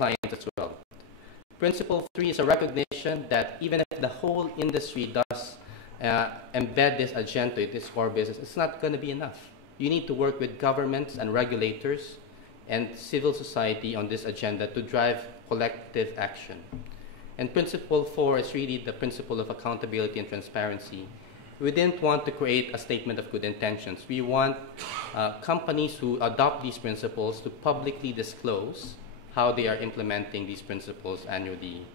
clients as well. Principle 3 is a recognition that even if the whole industry does embed this agenda in its core business, it's not going to be enough. You need to work with governments and regulators and civil society on this agenda to drive collective action. And principle 4 is really the principle of accountability and transparency. We didn't want to create a statement of good intentions. We want companies who adopt these principles to publicly disclose how they are implementing these principles annually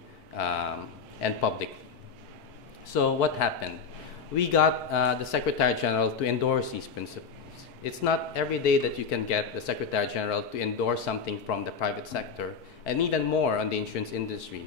and publicly. So what happened? We got the Secretary General to endorse these principles. It's not every day that you can get the Secretary General to endorse something from the private sector, and even more on the insurance industry.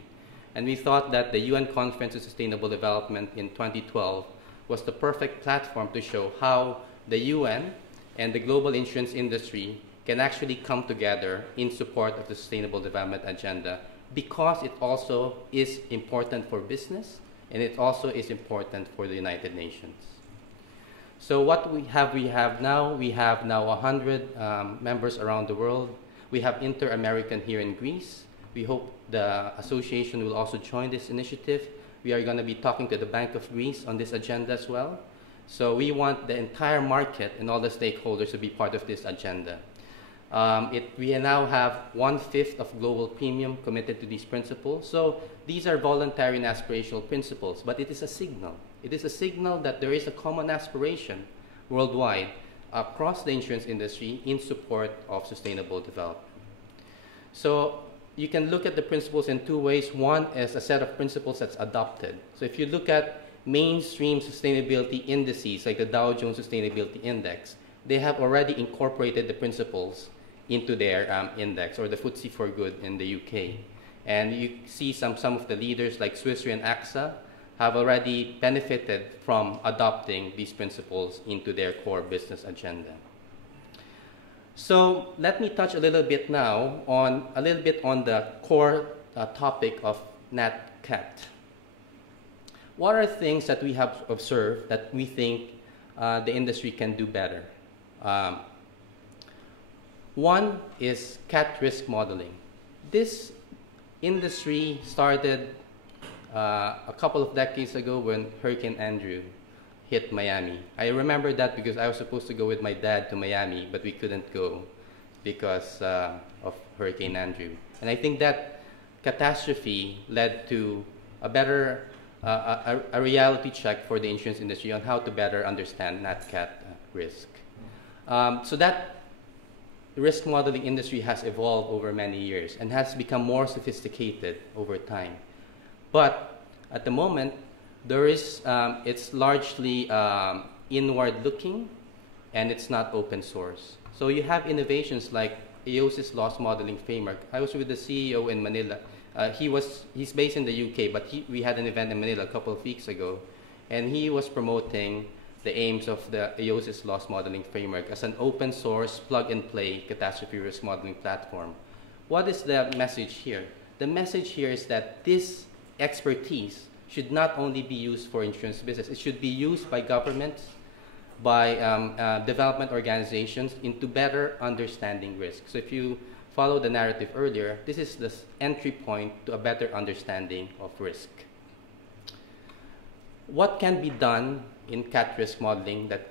And we thought that the UN Conference on Sustainable Development in 2012 was the perfect platform to show how the UN and the global insurance industry can actually come together in support of the Sustainable Development Agenda, because it also is important for business and it also is important for the United Nations. So what we have now 100 members around the world. We have Inter-American here in Greece. We hope the association will also join this initiative. We are going to be talking to the Bank of Greece on this agenda as well. So we want the entire market and all the stakeholders to be part of this agenda. We now have 1/5 of global premium committed to these principles. So these are voluntary and aspirational principles, but it is a signal. It is a signal that there is a common aspiration worldwide across the insurance industry in support of sustainable development. So you can look at the principles in two ways. One is a set of principles that's adopted. So if you look at mainstream sustainability indices like the Dow Jones Sustainability Index, they have already incorporated the principles into their index, or the FTSE for Good in the UK. And you see some of the leaders like Swiss Re and AXA have already benefited from adopting these principles into their core business agenda. So let me touch a little bit now on the core topic of Nat Cat. What are things that we have observed that we think the industry can do better? One is cat risk modeling. This industry started a couple of decades ago when Hurricane Andrew hit Miami. I remember that because I was supposed to go with my dad to Miami, but we couldn't go because of Hurricane Andrew. And I think that catastrophe led to a better a reality check for the insurance industry on how to better understand Nat Cat risk. So that risk modeling industry has evolved over many years and has become more sophisticated over time. But at the moment, it's largely inward-looking, and it's not open source. So you have innovations like EOSIS loss modeling framework. I was with the CEO in Manila. He's based in the UK, but we had an event in Manila a couple of weeks ago, and he was promoting the aims of the EOSIS loss modeling framework as an open source, plug-and-play catastrophe risk modeling platform. What is the message here? The message here is that this expertise should not only be used for insurance business, it should be used by governments, by development organizations into better understanding risk. So if you follow the narrative earlier, this is the entry point to a better understanding of risk. What can be done in cat risk modeling that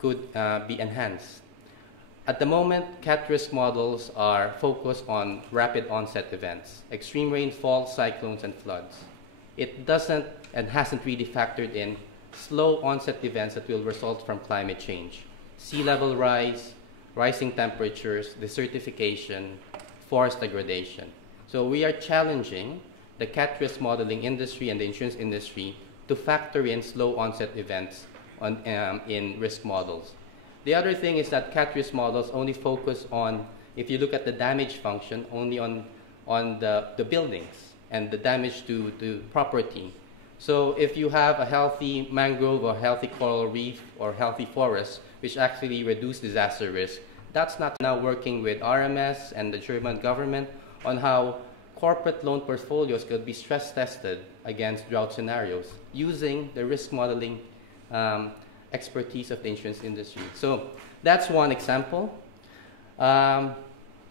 could be enhanced? At the moment, cat risk models are focused on rapid onset events, extreme rainfall, cyclones, and floods. It doesn't and hasn't really factored in slow onset events that will result from climate change, sea level rise, rising temperatures, desertification, forest degradation. So we are challenging the cat risk modeling industry and the insurance industry to factor in slow onset events in risk models. The other thing is that cat risk models only focus on, if you look at the damage function, only on the buildings and the damage to property. So if you have a healthy mangrove or healthy coral reef or healthy forest, which actually reduce disaster risk, that's not now working with RMS and the German government on how corporate loan portfolios could be stress tested against drought scenarios using the risk modeling expertise of the insurance industry. So that's one example. One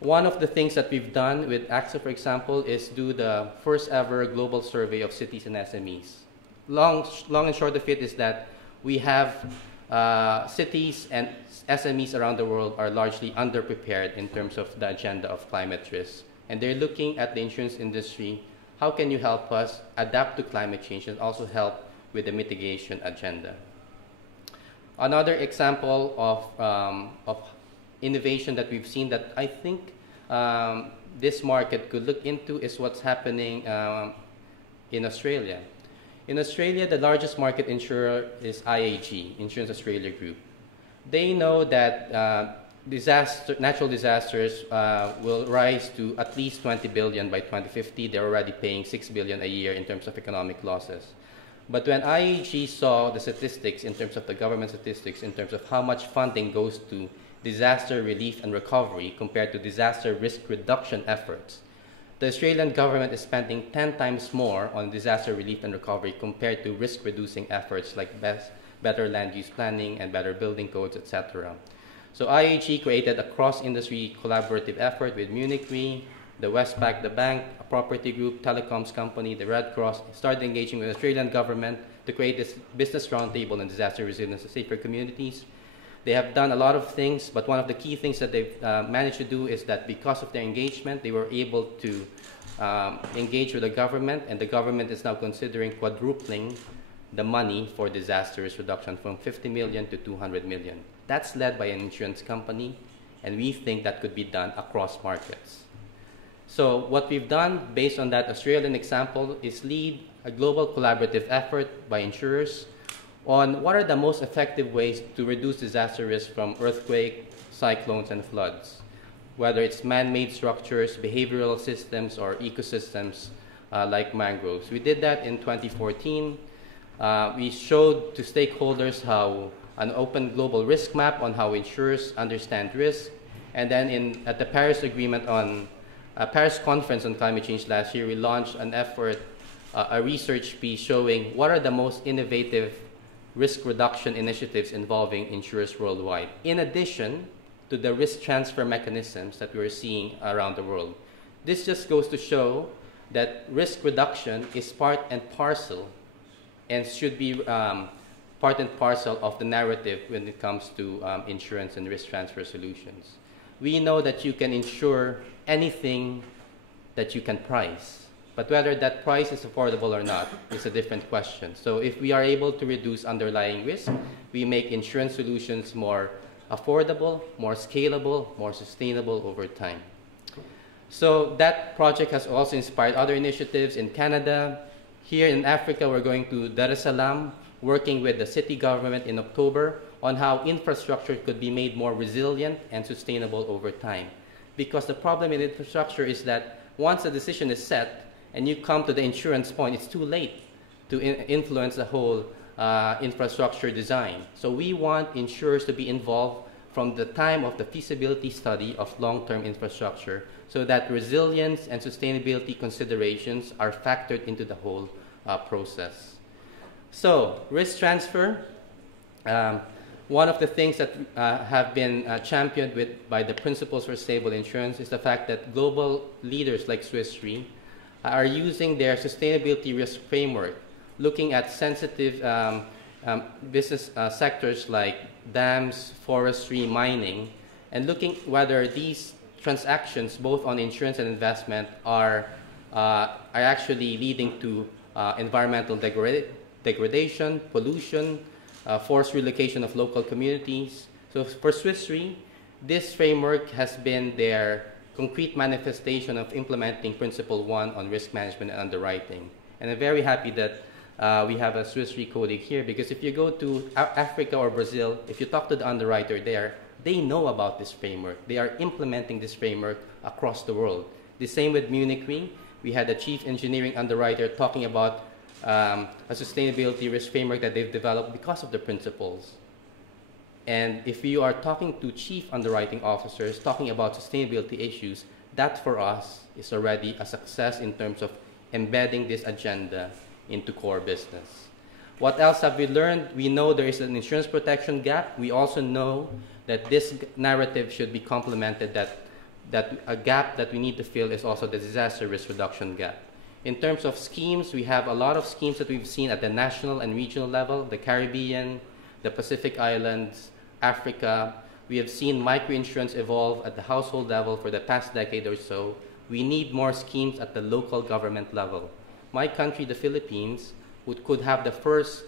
One of the things that we've done with AXA, for example, is do the first ever global survey of cities and SMEs. Long and short of it is that we have cities and SMEs around the world are largely underprepared in terms of the agenda of climate risk. And they're looking at the insurance industry. How can you help us adapt to climate change and also help with the mitigation agenda? Another example of innovation that we've seen that I think this market could look into is what's happening in Australia. In Australia, the largest market insurer is IAG, Insurance Australia Group. They know that natural disasters will rise to at least 20 billion by 2050. They're already paying 6 billion a year in terms of economic losses. But when IAG saw the statistics in terms of the government statistics in terms of how much funding goes to disaster relief and recovery compared to disaster risk reduction efforts, the Australian government is spending 10 times more on disaster relief and recovery compared to risk-reducing efforts like better land use planning and better building codes, etc. So IAG created a cross-industry collaborative effort with Munich Re, the Westpac, the bank, a property group, telecoms company, the Red Cross, started engaging with the Australian government to create this business roundtable on disaster resilience and safer communities. They have done a lot of things, but one of the key things that they've managed to do is that because of their engagement, they were able to engage with the government, and the government is now considering quadrupling the money for disaster risk reduction from 50 million to 200 million. That's led by an insurance company, and we think that could be done across markets. So what we've done based on that Australian example is lead a global collaborative effort by insurers on what are the most effective ways to reduce disaster risk from earthquake, cyclones, and floods, whether it's man-made structures, behavioral systems, or ecosystems like mangroves. We did that in 2014. We showed to stakeholders how an open global risk map on how insurers understand risk, and then at the Paris Agreement on Paris Conference on Climate Change last year, we launched an effort, a research piece showing what are the most innovative risk reduction initiatives involving insurers worldwide, in addition to the risk transfer mechanisms that we're seeing around the world. This just goes to show that risk reduction is part and parcel and should be part and parcel of the narrative when it comes to insurance and risk transfer solutions. We know that you can insure anything that you can price, but whether that price is affordable or not is a different question. So if we are able to reduce underlying risk, we make insurance solutions more affordable, more scalable, more sustainable over time. So that project has also inspired other initiatives in Canada. Here in Africa, we're going to Dar es Salaam, working with the city government in October on how infrastructure could be made more resilient and sustainable over time. Because the problem in infrastructure is that once a decision is set, and you come to the insurance point, it's too late to influence the whole infrastructure design. So we want insurers to be involved from the time of the feasibility study of long-term infrastructure so that resilience and sustainability considerations are factored into the whole process. So risk transfer, one of the things that have been championed by the Principles for Stable Insurance is the fact that global leaders like Swiss Re are using their sustainability risk framework, looking at sensitive business sectors like dams, forestry, mining, and looking whether these transactions, both on insurance and investment, are actually leading to environmental degradation, pollution, forced relocation of local communities. So for Swiss Re, this framework has been their concrete manifestation of implementing Principle 1 on risk management and underwriting. And I'm very happy that we have a Swiss Re colleague here, because if you go to Africa or Brazil, if you talk to the underwriter there, they know about this framework. They are implementing this framework across the world. The same with Munich Re. We had a chief engineering underwriter talking about a sustainability risk framework that they've developed because of the principles. And if you are talking to chief underwriting officers talking about sustainability issues, that for us is already a success in terms of embedding this agenda into core business. What else have we learned? We know there is an insurance protection gap. We also know that this narrative should be complemented, that that a gap that we need to fill is also the disaster risk reduction gap. In terms of schemes, we have a lot of schemes that we've seen at the national and regional level, the Caribbean, the Pacific Islands, Africa. We have seen microinsurance evolve at the household level for the past decade or so. We need more schemes at the local government level. My country, the Philippines, could have the first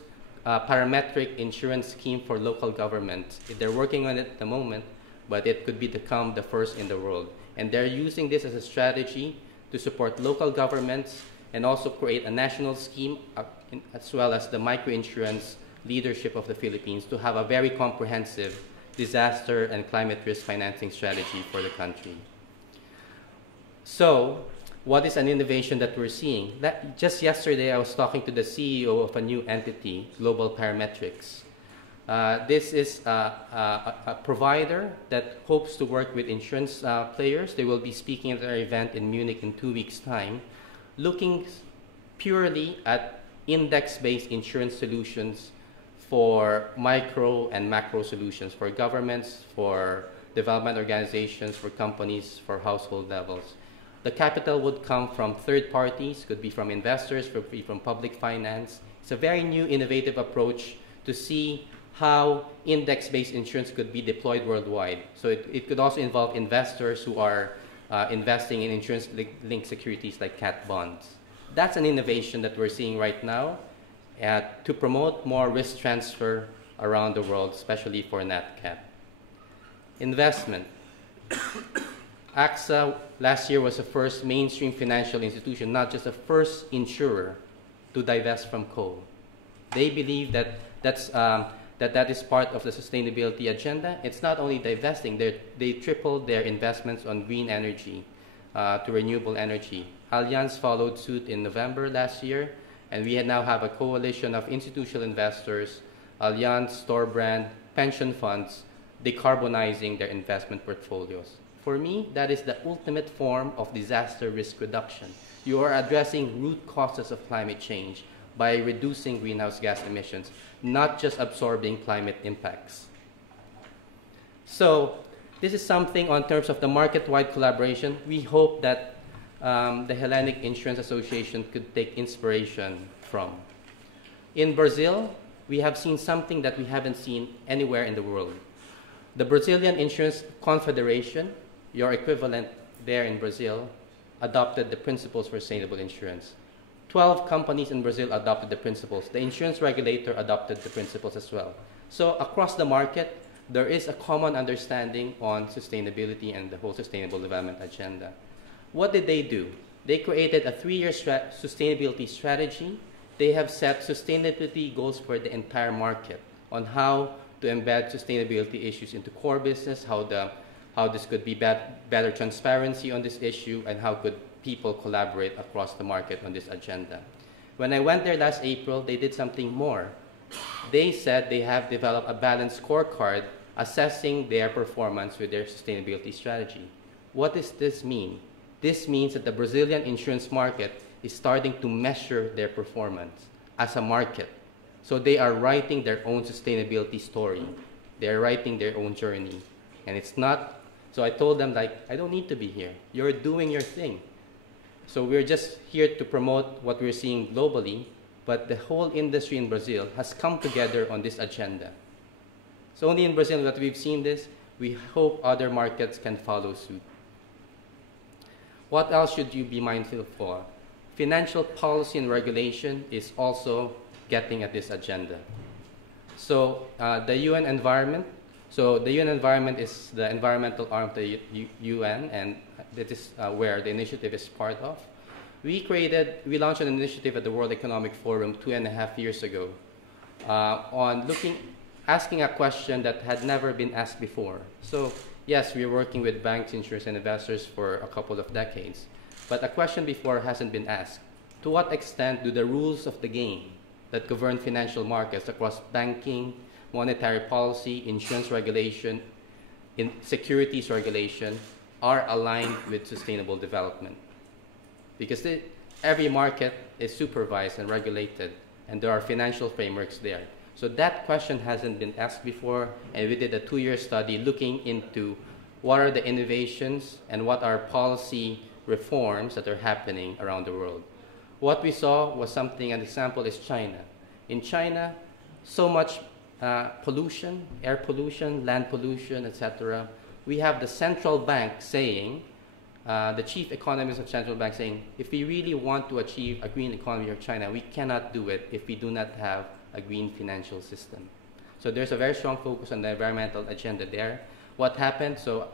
parametric insurance scheme for local governments. They're working on it at the moment, but it could become the first in the world. And they're using this as a strategy to support local governments and also create a national scheme as well as the microinsurance leadership of the Philippines to have a very comprehensive disaster and climate risk financing strategy for the country. So, what is an innovation that we're seeing? Just yesterday, I was talking to the CEO of a new entity, Global Parametrics. This is a provider that hopes to work with insurance players. They will be speaking at their event in Munich in 2 weeks' time, looking purely at index-based insurance solutions for micro and macro solutions for governments, for development organizations, for companies, for household levels. The capital would come from third parties, could be from investors, could be from public finance. It's a very new, innovative approach to see how index-based insurance could be deployed worldwide. So it could also involve investors who are investing in insurance-linked securities like cat bonds. That's an innovation that we're seeing right now to promote more risk transfer around the world, especially for NatCat. Investment. AXA last year was the first mainstream financial institution, not just the first insurer to divest from coal. They believe that that is part of the sustainability agenda. It's not only divesting, they tripled their investments on green energy, to renewable energy. Allianz followed suit in November last year, and we now have a coalition of institutional investors, Allianz, Storebrand, pension funds, decarbonizing their investment portfolios. For me, that is the ultimate form of disaster risk reduction. You are addressing root causes of climate change by reducing greenhouse gas emissions, not just absorbing climate impacts. So this is something on terms of the market-wide collaboration. We hope that the Hellenic Insurance Association could take inspiration from. In Brazil, we have seen something that we haven't seen anywhere in the world. The Brazilian Insurance Confederation, your equivalent there in Brazil, adopted the principles for sustainable insurance. 12 companies in Brazil adopted the principles. The insurance regulator adopted the principles as well. So across the market, there is a common understanding on sustainability and the whole sustainable development agenda. What did they do? They created a 3-year sustainability strategy. They have set sustainability goals for the entire market on how to embed sustainability issues into core business, how this could be better transparency on this issue, and how could people collaborate across the market on this agenda. When I went there last April, they did something more. They said they have developed a balanced scorecard assessing their performance with their sustainability strategy. What does this mean? This means that the Brazilian insurance market is starting to measure their performance as a market. So they are writing their own sustainability story. They are writing their own journey. And it's not, so I told them, like, I don't need to be here. You're doing your thing. So we're just here to promote what we're seeing globally, but the whole industry in Brazil has come together on this agenda. So only in Brazil that we've seen this. We hope other markets can follow suit. What else should you be mindful for? Financial policy and regulation is also getting at this agenda. So the UN environment, the UN environment is the environmental arm of the UN, and that is where the initiative is part of. We launched an initiative at the World Economic Forum 2.5 years ago on asking a question that had never been asked before. So yes, we're working with banks, insurers, and investors for a couple of decades, but a question before hasn't been asked. To what extent do the rules of the game that govern financial markets across banking, monetary policy, insurance regulation, securities regulation are aligned with sustainable development? Because every market is supervised and regulated, and there are financial frameworks there. So that question hasn't been asked before, and we did a 2-year study looking into what are the innovations and what are policy reforms that are happening around the world. What we saw was something, an example is China. In China, so much pollution, air pollution, land pollution, etc. We have the central bank saying, the chief economist of central bank saying, if we really want to achieve a green economy of China, we cannot do it if we do not have a green financial system. So there's a very strong focus on the environmental agenda there. What happened? So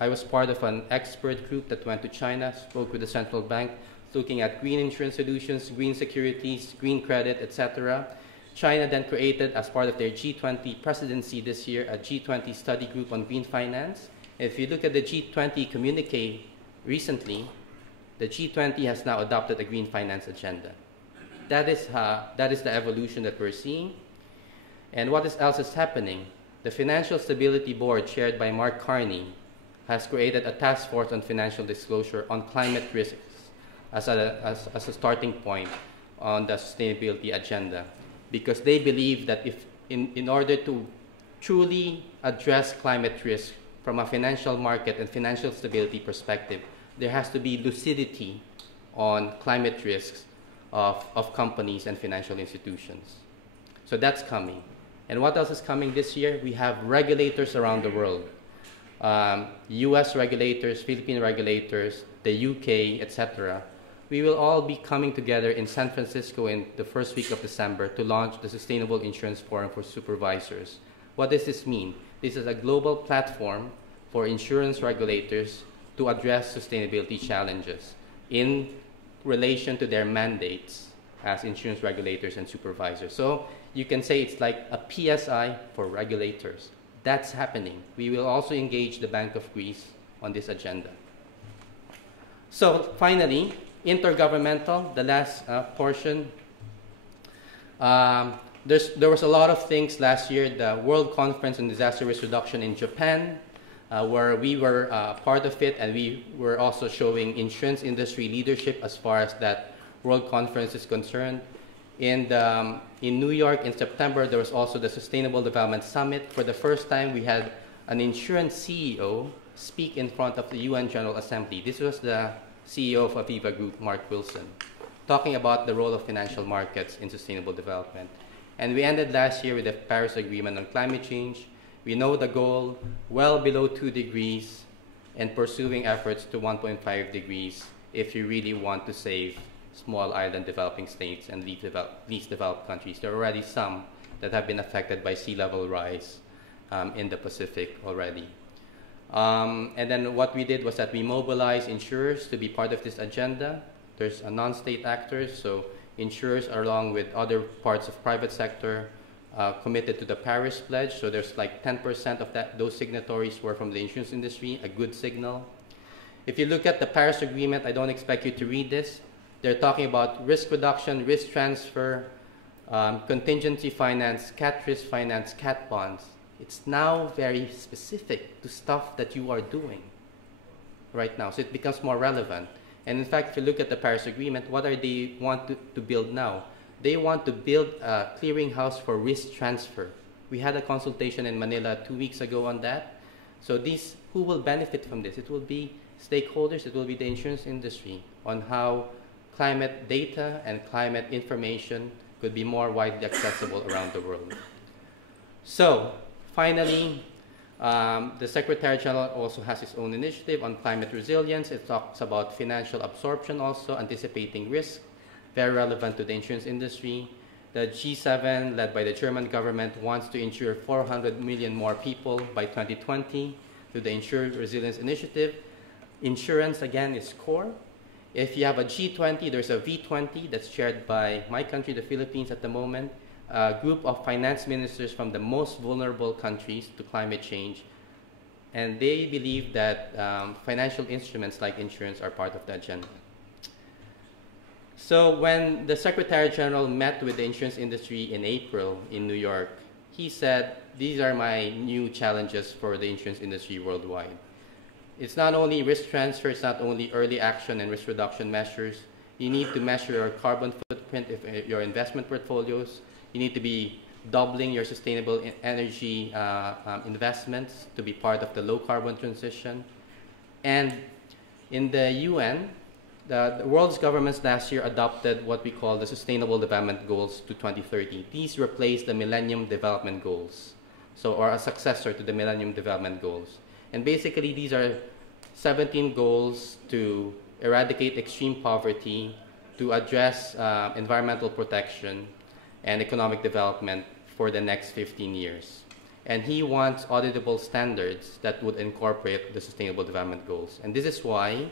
I was part of an expert group that went to China, spoke with the central bank, looking at green insurance solutions, green securities, green credit, etc. China then created, as part of their G20 presidency this year, a G20 study group on green finance. If you look at the G20 communique recently, the G20 has now adopted a green finance agenda. That is the evolution that we're seeing. And what else is happening? The Financial Stability Board, chaired by Mark Carney, has created a task force on financial disclosure on climate risks as a starting point on the sustainability agenda, because they believe that if in order to truly address climate risk from a financial market and financial stability perspective, there has to be lucidity on climate risks of companies and financial institutions. So that's coming. And what else is coming this year? We have regulators around the world. US regulators, Philippine regulators, the UK, etc. We will all be coming together in San Francisco in the first week of December to launch the Sustainable Insurance Forum for Supervisors. What does this mean? This is a global platform for insurance regulators to address sustainability challenges in relation to their mandates as insurance regulators and supervisors. So you can say it's like a PSI for regulators. That's happening. We will also engage the Bank of Greece on this agenda. So finally, intergovernmental, the last portion. There was a lot of things last year. The World Conference on Disaster Risk Reduction in Japan, where we were part of it, and we were also showing insurance industry leadership as far as that World Conference is concerned. In New York in September, there was also the Sustainable Development Summit. For the first time, we had an insurance CEO speak in front of the UN General Assembly. This was the CEO of Aviva Group, Mark Wilson, talking about the role of financial markets in sustainable development. And we ended last year with the Paris Agreement on climate change. We know the goal, well below 2 degrees, and pursuing efforts to 1.5 degrees if you really want to save small island developing states and least developed countries. There are already some that have been affected by sea level rise in the Pacific already. And then what we did was that we mobilized insurers to be part of this agenda. There's a non-state actors, so insurers along with other parts of private sector committed to the Paris Pledge. So there's like 10% of those signatories were from the insurance industry, a good signal. If you look at the Paris Agreement, I don't expect you to read this. They're talking about risk reduction, risk transfer, contingency finance, cat risk finance, cat bonds. It's now very specific to stuff that you are doing right now. So it becomes more relevant. And in fact, if you look at the Paris Agreement, what are they want to build now? They want to build a clearinghouse for risk transfer. We had a consultation in Manila 2 weeks ago on that. So who will benefit from this? It will be stakeholders, it will be the insurance industry on how climate data and climate information could be more widely accessible around the world. So finally, the Secretary General also has his own initiative on climate resilience. It talks about financial absorption also, anticipating risk, very relevant to the insurance industry. The G7, led by the German government, wants to insure 400 million more people by 2020 through the Insured Resilience Initiative. Insurance, again, is core. If you have a G20, there's a V20 that's chaired by my country, the Philippines at the moment, a group of finance ministers from the most vulnerable countries to climate change. And they believe that financial instruments like insurance are part of the agenda. So when the Secretary General met with the insurance industry in April in New York, he said, these are my new challenges for the insurance industry worldwide. It's not only risk transfer, it's not only early action and risk reduction measures. You need to measure your carbon footprint of your investment portfolios. You need to be doubling your sustainable energy investments to be part of the low carbon transition. And in the UN, the world's governments last year adopted what we call the Sustainable Development Goals to 2030. These replace the Millennium Development Goals, or a successor to the Millennium Development Goals. And basically, these are 17 goals to eradicate extreme poverty, to address environmental protection and economic development for the next 15 years. And he wants auditable standards that would incorporate the Sustainable Development Goals. And this is why,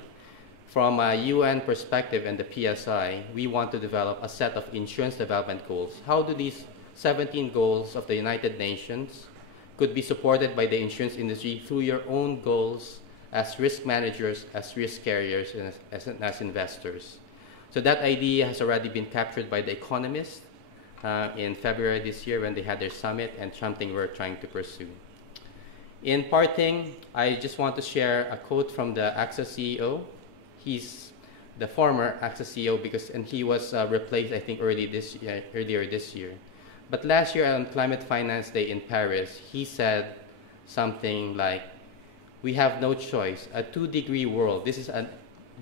from a UN perspective and the PSI, we want to develop a set of insurance development goals. How do these 17 goals of the United Nations could be supported by the insurance industry through your own goals as risk managers, as risk carriers, and as investors? So that idea has already been captured by The Economist in February this year when they had their summit, and something we're trying to pursue. In parting, I just want to share a quote from the AXA CEO. He's the former AXA CEO and he was replaced, I think, earlier this year. But last year on Climate Finance Day in Paris, he said something like, we have no choice. A 2-degree world, this is a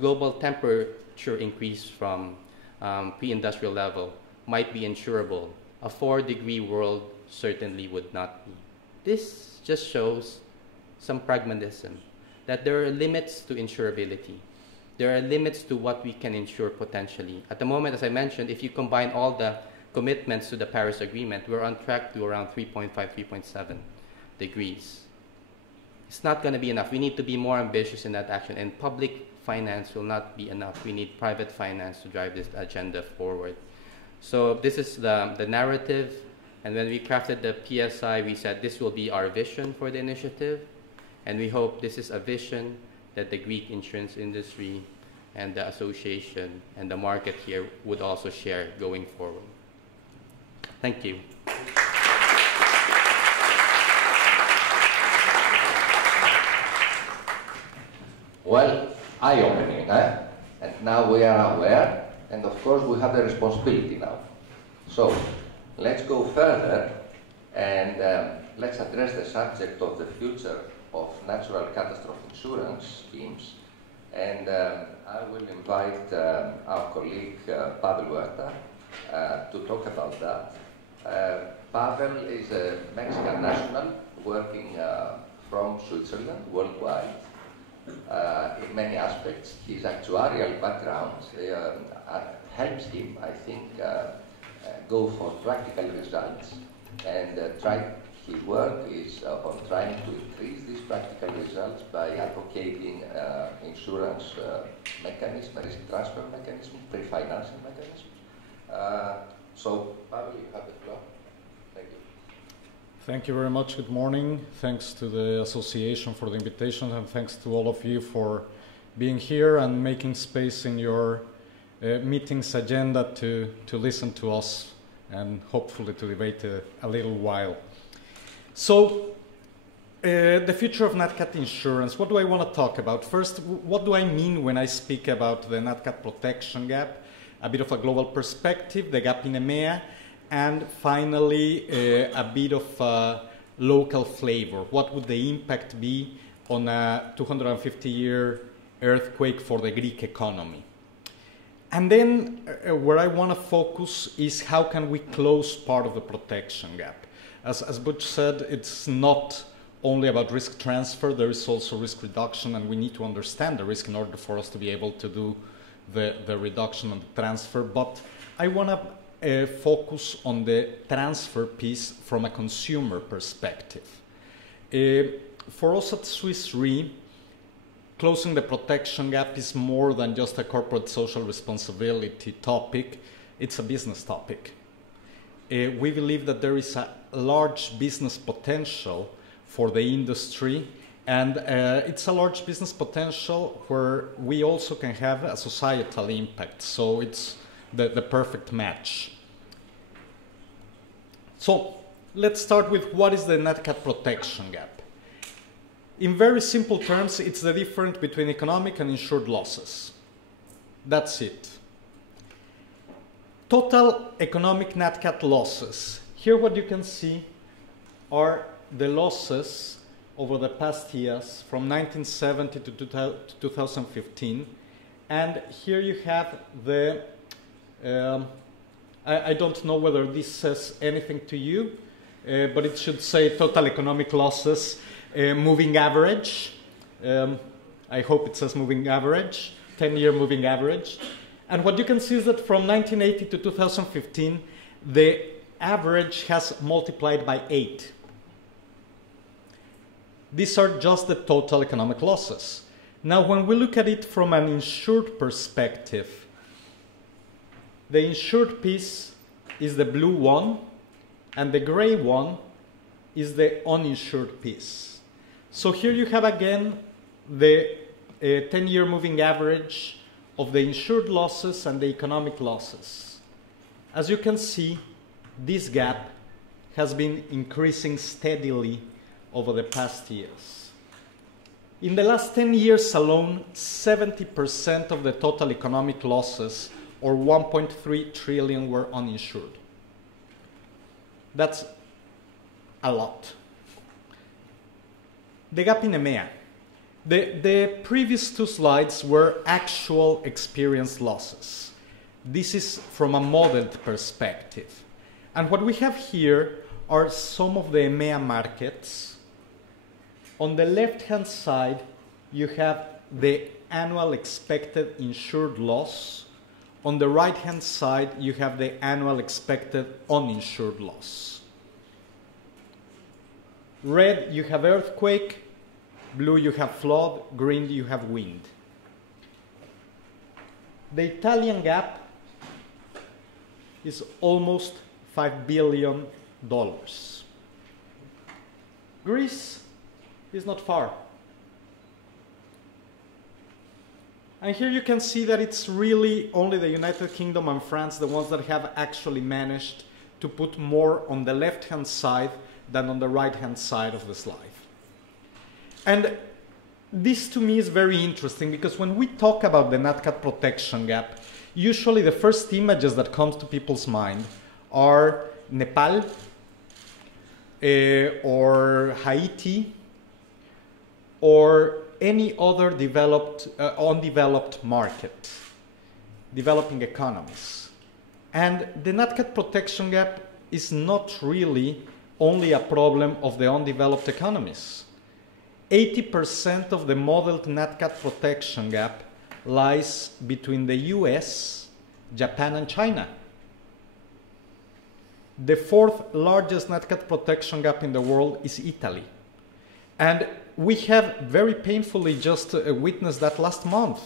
global temperature increase from pre-industrial level, might be insurable. A 4-degree world certainly would not be. This just shows some pragmatism, that there are limits to insurability. There are limits to what we can insure potentially. At the moment, as I mentioned, if you combine all the commitments to the Paris Agreement, we're on track to around 3.5, 3.7 degrees. It's not going to be enough. We need to be more ambitious in that action, and public finance will not be enough. We need private finance to drive this agenda forward. So this is the narrative, and when we crafted the PSI, we said this will be our vision for the initiative, and we hope this is a vision that the Greek insurance industry and the association and the market here would also share going forward. Thank you. Well, eye-opening, eh? And now we are aware, and of course we have the responsibility now. So, let's go further and let's address the subject of the future of natural catastrophe insurance schemes. And I will invite our colleague Pavel Huerta to talk about that. Pavel is a Mexican national working from Switzerland worldwide. In many aspects, his actuarial background helps him, I think, go for practical results, and his work is on trying to increase these practical results by advocating insurance mechanism, risk transfer mechanism, pre-financing mechanism. So, Pavel, you have the floor. Thank you. Thank you very much. Good morning. Thanks to the association for the invitation, and thanks to all of you for being here and making space in your meeting's agenda to listen to us and hopefully to debate a little while. So, the future of NatCat insurance, what do I want to talk about? First, what do I mean when I speak about the NatCat protection gap? A bit of a global perspective, the gap in EMEA, and finally a bit of local flavor. What would the impact be on a 250-year earthquake for the Greek economy? And then where I want to focus is how can we close part of the protection gap. As Butch said, it's not only about risk transfer, there is also risk reduction, and we need to understand the risk in order for us to be able to do the reduction and the transfer. But I want to focus on the transfer piece from a consumer perspective. For us at Swiss Re, closing the protection gap is more than just a corporate social responsibility topic, it's a business topic. We believe that there is a large business potential for the industry, and it's a large business potential where we also can have a societal impact, so it's the perfect match. So let's start with what is the NatCat protection gap. In very simple terms, it's the difference between economic and insured losses. That's it. Total economic NatCat losses Here what you can see are the losses over the past years from 1970 to 2015. And here you have the, I don't know whether this says anything to you, but it should say total economic losses, moving average. I hope it says moving average, 10-year moving average. And what you can see is that from 1980 to 2015, the average has multiplied by 8. These are just the total economic losses. Now, when we look at it from an insured perspective, the insured piece is the blue one, and the gray one is the uninsured piece. So here you have again the 10-year moving average of the insured losses and the economic losses. As you can see, this gap has been increasing steadily over the past years. In the last 10 years alone, 70% of the total economic losses, or 1.3 trillion, were uninsured. That's a lot. The gap in EMEA. The previous two slides were actual experienced losses. This is from a modeled perspective. And what we have here are some of the EMEA markets. On the left-hand side, you have the annual expected insured loss. On the right-hand side, you have the annual expected uninsured loss. Red, you have earthquake. Blue, you have flood. Green, you have wind. The Italian gap is almost $5 billion. Greece is not far. And here you can see that it's really only the United Kingdom and France, the ones that have actually managed to put more on the left-hand side than on the right-hand side of the slide. And this to me is very interesting because when we talk about the Nat Cat protection gap, usually the first images that come to people's mind are Nepal or Haiti or any other undeveloped market, developing economies. And the Nat Cat protection gap is not really only a problem of the undeveloped economies. 80% of the modeled Nat Cat protection gap lies between the US, Japan, and China. The fourth largest Nat Cat protection gap in the world is Italy. And we have very painfully just witnessed that last month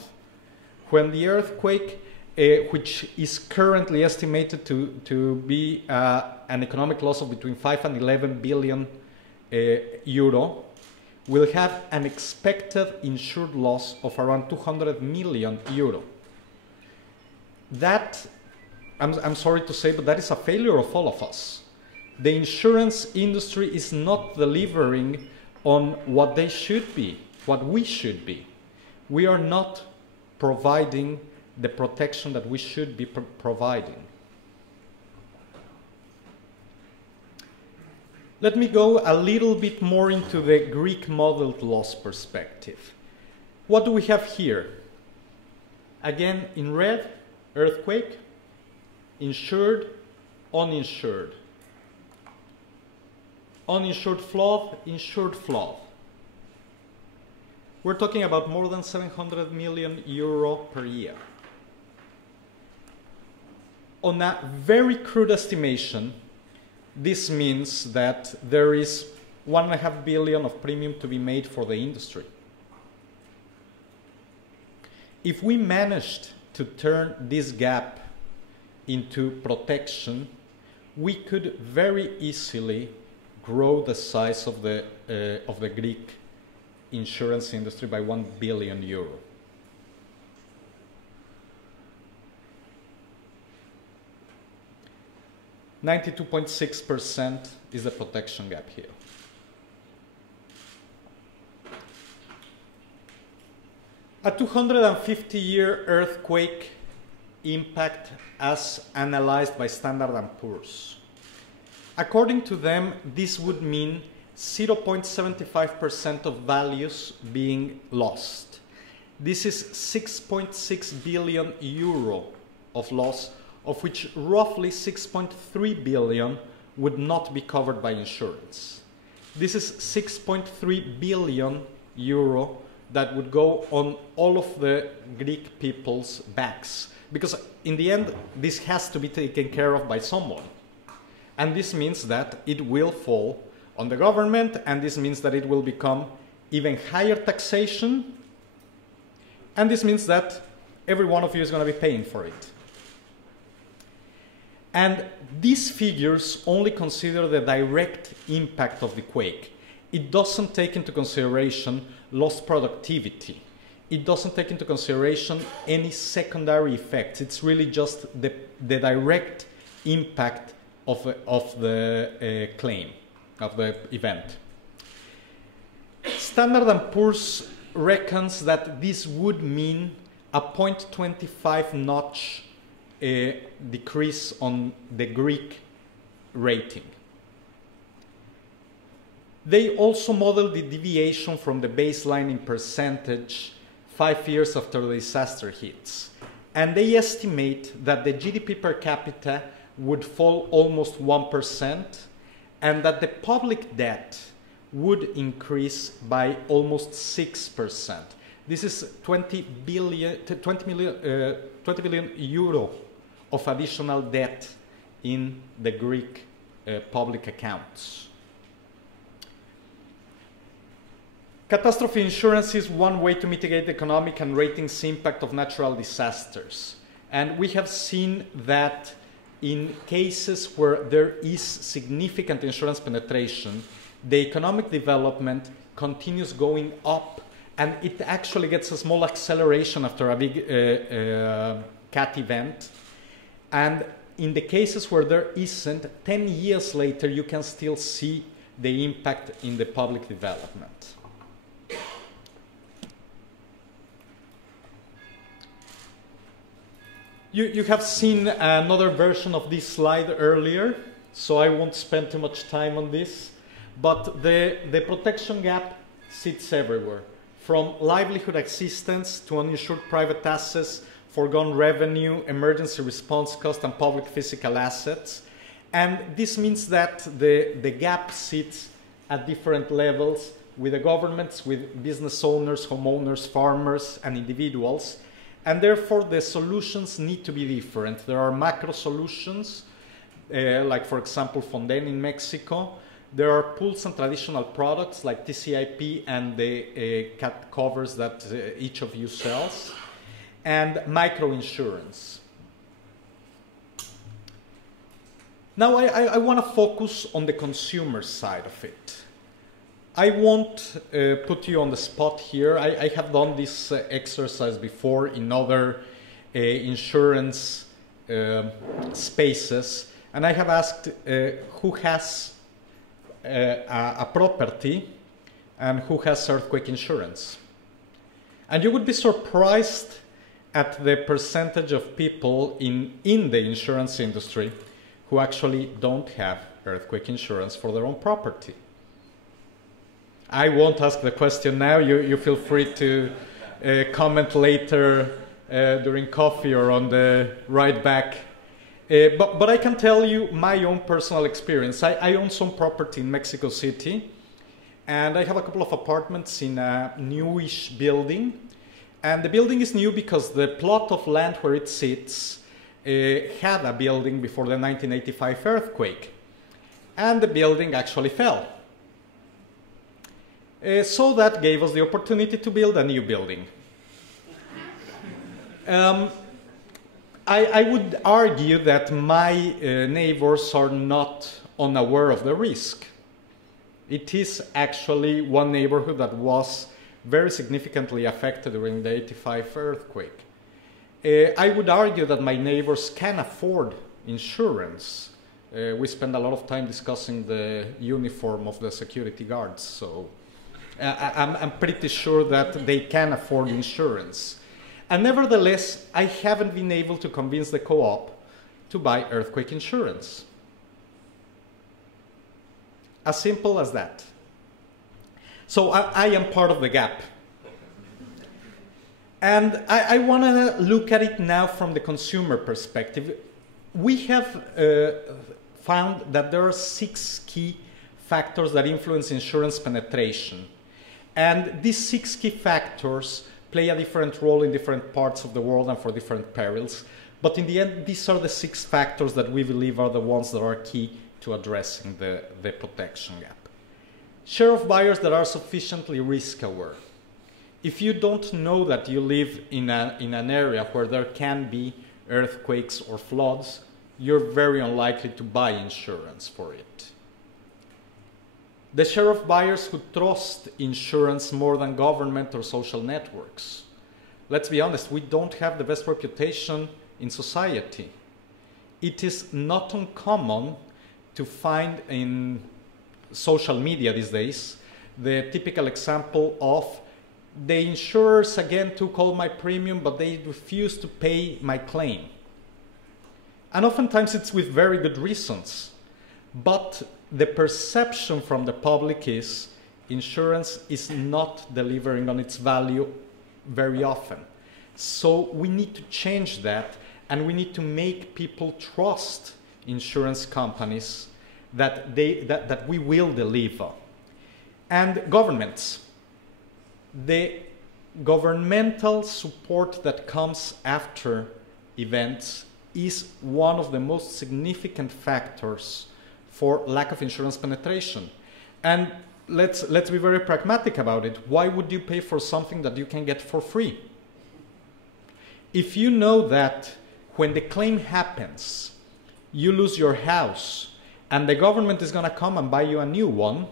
when the earthquake, which is currently estimated to be an economic loss of between 5 and 11 billion euro, will have an expected insured loss of around 200 million euro. That, I'm sorry to say, but that is a failure of all of us. The insurance industry is not delivering on what they should be, what we should be. We are not providing the protection that we should be providing. Let me go a little bit more into the Greek modeled loss perspective. What do we have here? Again, in red, earthquake, insured, uninsured. Uninsured flood, insured flood. We're talking about more than 700 million euro per year. On a very crude estimation, this means that there is 1.5 billion of premium to be made for the industry. If we managed to turn this gap into protection, we could very easily grow the size of the Greek insurance industry by 1 billion euro. (92.6% is the protection gap here. A 250-year earthquake impact as analyzed by Standard & Poor's. According to them, this would mean 0.75% of values being lost. This is 6.6 billion euro of loss, of which roughly 6.3 billion would not be covered by insurance. This is 6.3 billion euro that would go on all of the Greek people's backs. Because in the end, this has to be taken care of by someone. And this means that it will fall on the government, and this means that it will become even higher taxation, and this means that every one of you is going to be paying for it. And these figures only consider the direct impact of the quake. It doesn't take into consideration lost productivity. It doesn't take into consideration any secondary effects. It's really just the direct impact of the claim, of the event. Standard & Poor's reckons that this would mean a 0.25 notch decrease on the Greek rating. They also model the deviation from the baseline in percentage 5 years after the disaster hits. And they estimate that the GDP per capita would fall almost 1%, and that the public debt would increase by almost 6%. This is 20 billion euro of additional debt in the Greek public accounts. Catastrophe insurance is one way to mitigate the economic and ratings impact of natural disasters. And we have seen that in cases where there is significant insurance penetration, the economic development continues going up, and it actually gets a small acceleration after a big cat event. And in the cases where there isn't, 10 years later, you can still see the impact in the public development. You have seen another version of this slide earlier, so I won't spend too much time on this. But the protection gap sits everywhere, from livelihood assistance to uninsured private assets, foregone revenue, emergency response cost, and public physical assets. And this means that the gap sits at different levels with the governments, with business owners, homeowners, farmers, and individuals. And therefore, the solutions need to be different. There are macro solutions, like, for example, Fonden in Mexico. There are pools and traditional products like TCIP and the cat covers that each of you sells, and microinsurance. Now, I want to focus on the consumer side of it. I won't put you on the spot here. I have done this exercise before in other insurance spaces, and I have asked who has a property and who has earthquake insurance. And you would be surprised at the percentage of people in the insurance industry who actually don't have earthquake insurance for their own property. I won't ask the question now. You feel free to comment later during coffee or on the ride back. But I can tell you my own personal experience. I own some property in Mexico City, and I have a couple of apartments in a newish building. And the building is new because the plot of land where it sits had a building before the 1985 earthquake. And the building actually fell. So that gave us the opportunity to build a new building. I would argue that my neighbors are not unaware of the risk. It is actually one neighborhood that was very significantly affected during the 85 earthquake. I would argue that my neighbors can afford insurance. We spend a lot of time discussing the uniform of the security guards, so I'm pretty sure that they can afford insurance. And nevertheless, I haven't been able to convince the co-op to buy earthquake insurance. As simple as that. So I am part of the gap. And I want to look at it now from the consumer perspective. We have found that there are 6 key factors that influence insurance penetration. And these 6 key factors play a different role in different parts of the world and for different perils. But in the end, these are the 6 factors that we believe are the ones that are key to addressing the protection gap. Share of buyers that are sufficiently risk aware. If you don't know that you live in an area where there can be earthquakes or floods, you're very unlikely to buy insurance for it. The share of buyers who trust insurance more than government or social networks. Let's be honest, we don't have the best reputation in society. It is not uncommon to find in social media these days the typical example of the insurers again took all my premium, but they refused to pay my claim. And oftentimes it's with very good reasons. But the perception from the public is insurance is not delivering on its value very often. So we need to change that, and we need to make people trust insurance companies that we will deliver. And governments. The governmental support that comes after events is one of the most significant factors for lack of insurance penetration. And let's be very pragmatic about it. Why would you pay for something that you can get for free? If you know that when the claim happens, you lose your house, and the government is going to come and buy you a new one,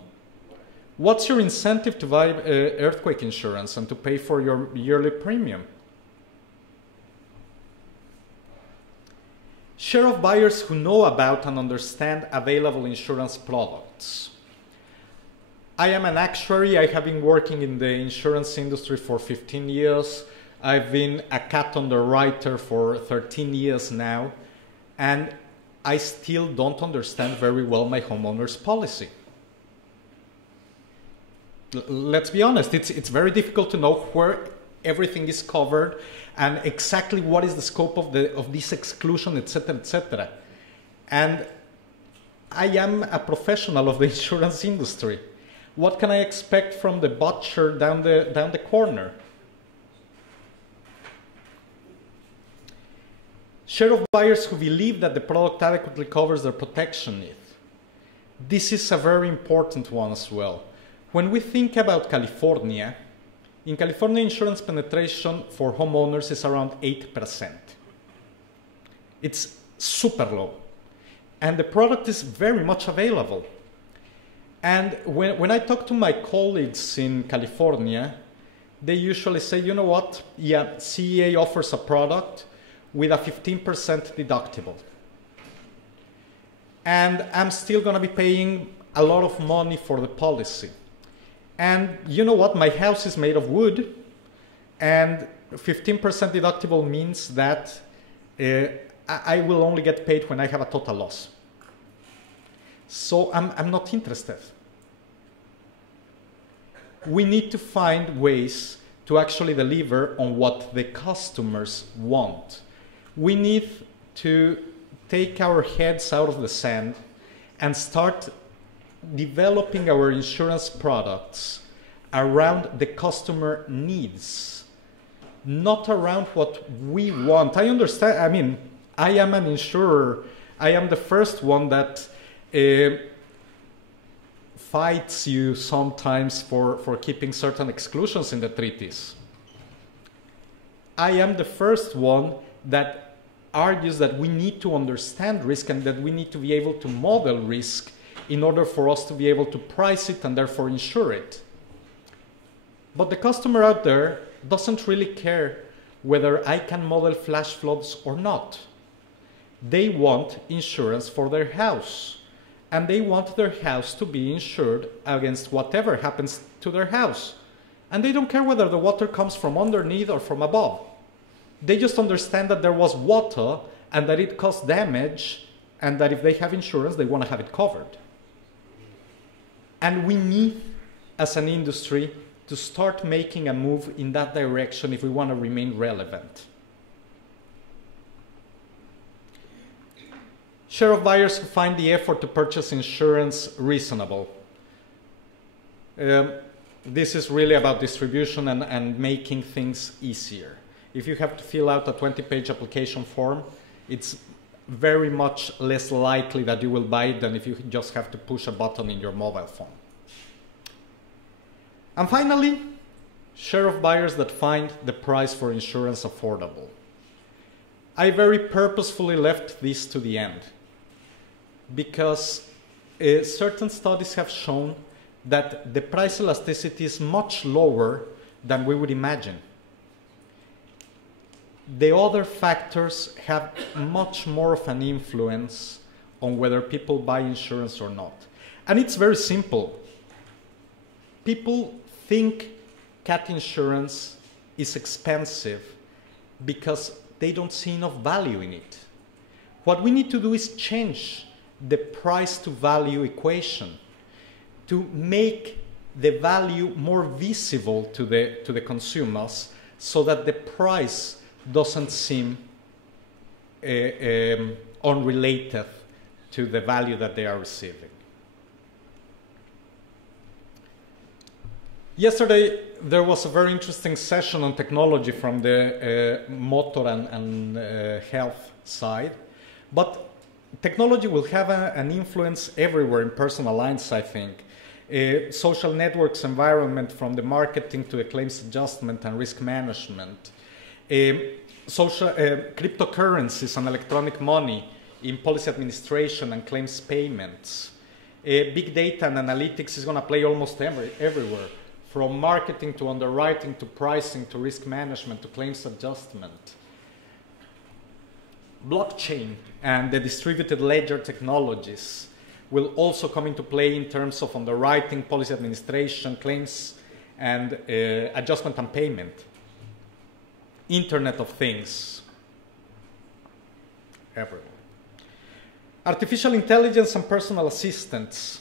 what's your incentive to buy earthquake insurance and to pay for your yearly premium? Share of buyers who know about and understand available insurance products. I am an actuary. I have been working in the insurance industry for 15 years. I've been a cat underwriter for 13 years now, and I still don't understand very well my homeowner's policy. Let's be honest, it's very difficult to know where everything is covered and exactly what is the scope of this exclusion, etc., etc. And I am a professional of the insurance industry. What can I expect from the butcher down the corner? Share of buyers who believe that the product adequately covers their protection need. This is a very important one as well. When we think about California, in California, insurance penetration for homeowners is around 8%. It's super low. And the product is very much available. And when I talk to my colleagues in California, they usually say, you know what, yeah, CEA offers a product with a 15% deductible. And I'm still going to be paying a lot of money for the policy. And you know what? My house is made of wood, and 15% deductible means that I will only get paid when I have a total loss. So I'm not interested. We need to find ways to actually deliver on what the customers want. We need to take our heads out of the sand and start developing our insurance products around the customer needs, not around what we want. I understand, I mean, I am an insurer. I am the first one that fights you sometimes for keeping certain exclusions in the treaties. I am the first one that argues that we need to understand risk and that we need to be able to model risk in order for us to be able to price it and therefore insure it. But the customer out there doesn't really care whether I can model flash floods or not. They want insurance for their house, and they want their house to be insured against whatever happens to their house. And they don't care whether the water comes from underneath or from above. They just understand that there was water and that it caused damage, and that if they have insurance, they want to have it covered. And we need, as an industry, to start making a move in that direction if we want to remain relevant. Share of buyers who find the effort to purchase insurance reasonable. This is really about distribution and making things easier. If you have to fill out a 20-page application form, it's very much less likely that you will buy it than if you just have to push a button in your mobile phone. And finally, share of buyers that find the price for insurance affordable. I very purposefully left this to the end because certain studies have shown that the price elasticity is much lower than we would imagine. The other factors have much more of an influence on whether people buy insurance or not. And it's very simple. People think cat insurance is expensive because they don't see enough value in it. What we need to do is change the price to value equation to make the value more visible to the consumers so that the price doesn't seem unrelated to the value that they are receiving. Yesterday, there was a very interesting session on technology from the motor and health side, but technology will have an influence everywhere in personal lines, I think. Social networks environment, from the marketing to the claims adjustment and risk management. Cryptocurrencies and electronic money in policy administration and claims payments. Big data and analytics is going to play almost everywhere, from marketing to underwriting to pricing to risk management to claims adjustment. Blockchain and the distributed ledger technologies will also come into play in terms of underwriting, policy administration, claims, and adjustment and payment. Internet of Things, everywhere. Artificial intelligence and personal assistants.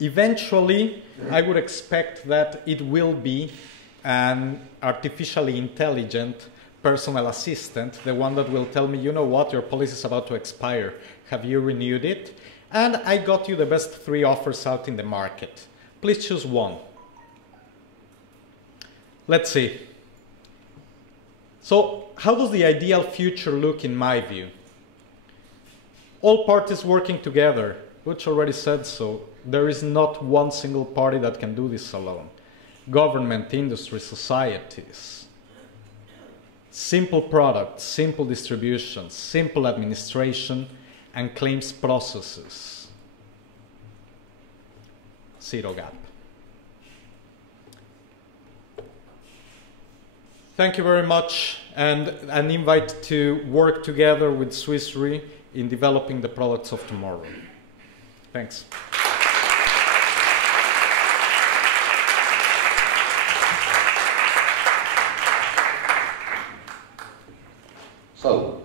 Eventually, I would expect that it will be an artificially intelligent personal assistant, the one that will tell me, you know what, your policy is about to expire. Have you renewed it? And I got you the best 3 offers out in the market. Please choose one. Let's see. So, how does the ideal future look in my view? All parties working together. Butch already said so. There is not one single party that can do this alone. Government, industry, societies. Simple products, simple distribution, simple administration, and claims processes. Zero gap. Thank you very much, and an invite to work together with Swiss Re in developing the products of tomorrow. Thanks. So,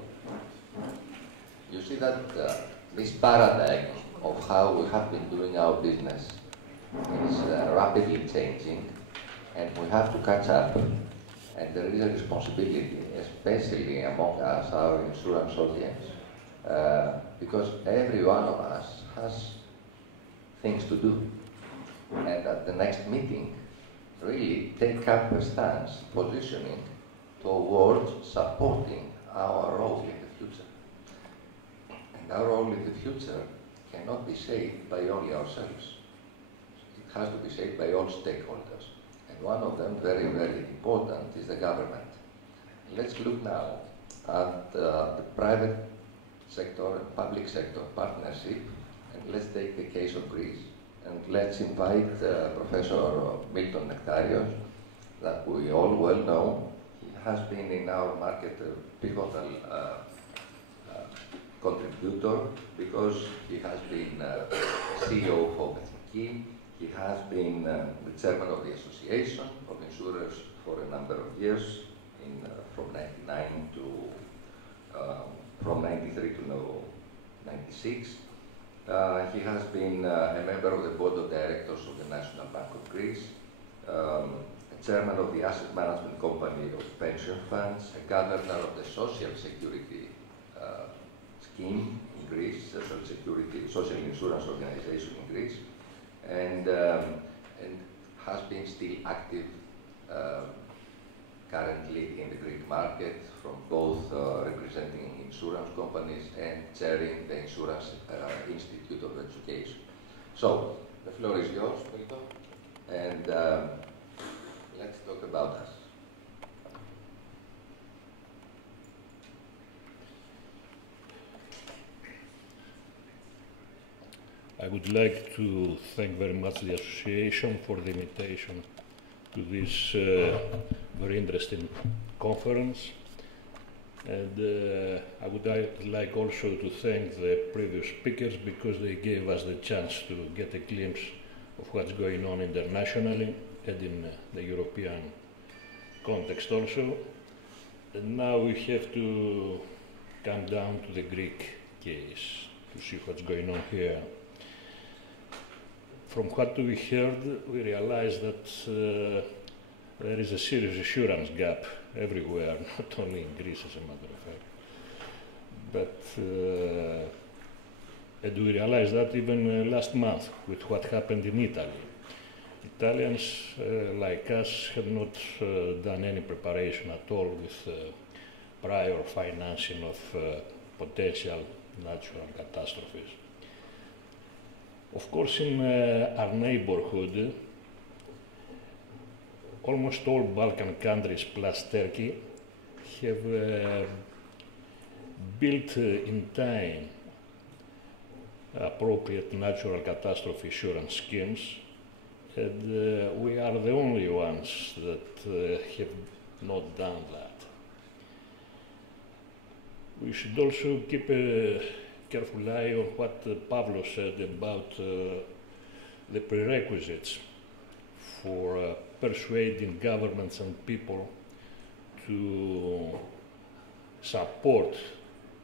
you see that this paradigm of how we have been doing our business is rapidly changing, and we have to catch up. And there is a responsibility, especially among us, our insurance audience, because every one of us has things to do. And at the next meeting, really take up a stance, positioning towards supporting our role in the future. And our role in the future cannot be shaped by only ourselves. It has to be shaped by all stakeholders. And one of them, very, very important, is the government. Let's look now at the private sector and public sector partnership, and let's take the case of Greece. And let's invite Professor Milton Nectarios, that we all well know. He has been in our market a pivotal contributor, because he has been CEO of Open. He has been the chairman of the Association of Insurers for a number of years, from 93 to 96. He has been a member of the board of directors of the National Bank of Greece, a chairman of the asset management company of pension funds, a governor of the social security scheme in Greece, social insurance organization in Greece, and has been still active currently in the Greek market, from both representing insurance companies and chairing the Insurance Institute of Education. So, the floor is yours, Milton, and let's talk about us. I would like to thank very much the association for the invitation to this very interesting conference. And I would like also to thank the previous speakers because they gave us the chance to get a glimpse of what's going on internationally and in the European context also. And now we have to come down to the Greek case to see what's going on here. From what we heard, we realized that there is a serious assurance gap everywhere, not only in Greece, as a matter of fact. But and we realized that even last month with what happened in Italy. Italians, like us, have not done any preparation at all with prior financing of potential natural catastrophes. Of course, in our neighborhood, almost all Balkan countries plus Turkey have built in time appropriate natural catastrophe insurance schemes, and we are the only ones that have not done that. We should also keep a careful eye on what Pavlo said about the prerequisites for persuading governments and people to support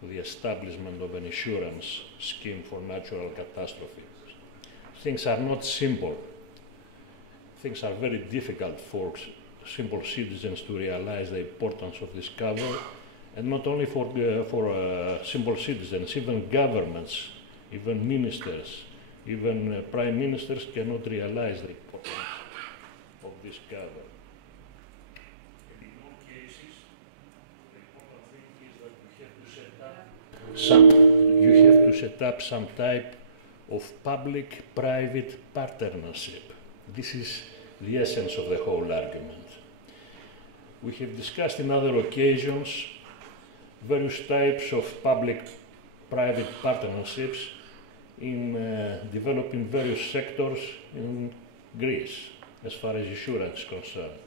the establishment of an insurance scheme for natural catastrophes. Things are not simple. Things are very difficult for simple citizens to realize the importance of this cover, and not only for simple citizens, even governments, even ministers, even prime ministers cannot realize the importance of this cover. And in all cases, the important thing is that you have to set up some type of public-private partnership. This is the essence of the whole argument. We have discussed in other occasions various types of public-private partnerships in developing various sectors in Greece, as far as insurance is concerned.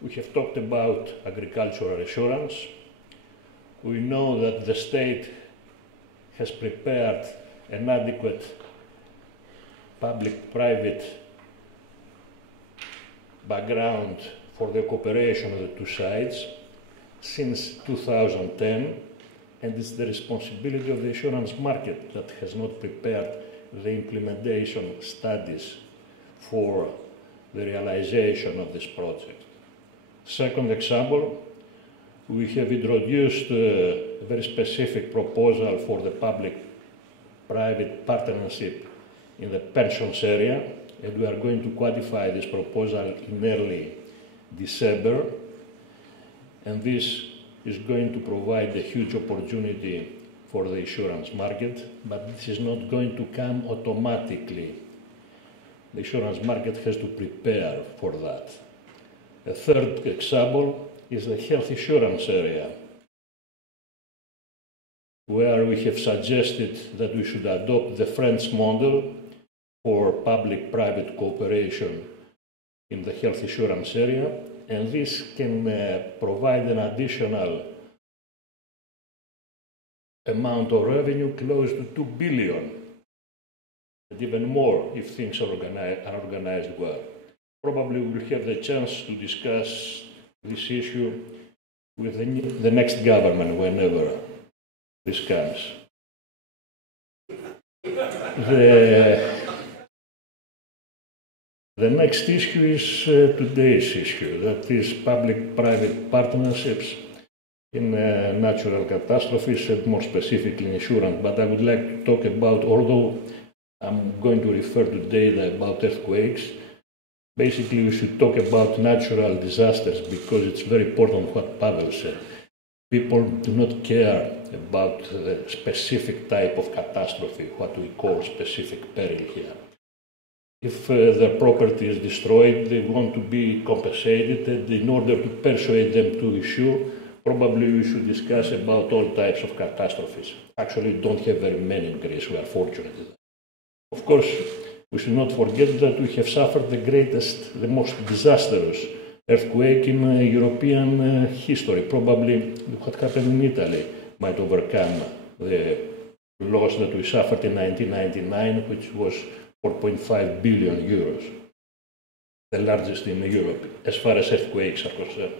We have talked about agricultural insurance. We know that the state has prepared an adequate public-private background for the cooperation of the two sides since 2010, and it's the responsibility of the insurance market that has not prepared the implementation studies for the realization of this project. Second example, we have introduced a very specific proposal for the public-private partnership in the pensions area, and we are going to quantify this proposal in early December. And this is going to provide a huge opportunity for the insurance market, but this is not going to come automatically. The insurance market has to prepare for that. A third example is the health insurance area, where we have suggested that we should adopt the French model for public-private cooperation in the health insurance area, and this can provide an additional amount of revenue close to 2 billion, and even more if things are organized well. Probably we'll have the chance to discuss this issue with the next government whenever this comes. The next issue is today's issue, that is public-private partnerships in natural catastrophes and more specifically insurance. But I would like to talk about, although I'm going to refer today about earthquakes, basically we should talk about natural disasters because it's very important what Pavel said. People do not care about the specific type of catastrophe, what we call specific peril here. If their property is destroyed, they want to be compensated, and in order to persuade them to insure, probably we should discuss about all types of catastrophes. Actually, we don't have very many in Greece, we are fortunate. Of course, we should not forget that we have suffered the most disastrous earthquake in European history. Probably what happened in Italy might overcome the loss that we suffered in 1999, which was 4.5 billion euros, the largest in Europe, as far as earthquakes are concerned.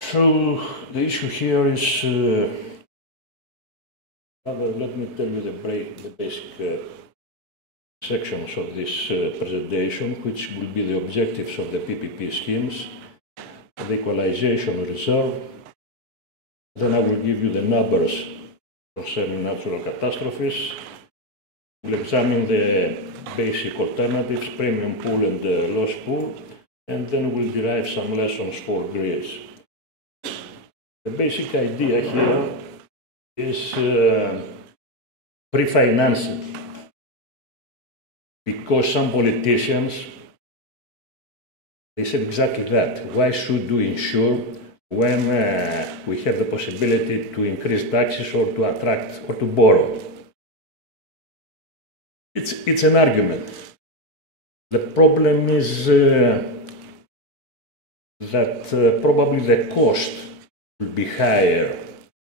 So the issue here is, let me tell you the basic sections of this presentation, which will be the objectives of the PPP schemes, the equalization reserve. Then I will give you the numbers concerning natural catastrophes. We'll examine the basic alternatives, premium pool and loss pool, and then we'll derive some lessons for Greece. The basic idea here is pre-financing, because some politicians, they said exactly that. Why should we insure when we have the possibility to increase taxes or to attract or to borrow? It's an argument. The problem is that probably the cost will be higher.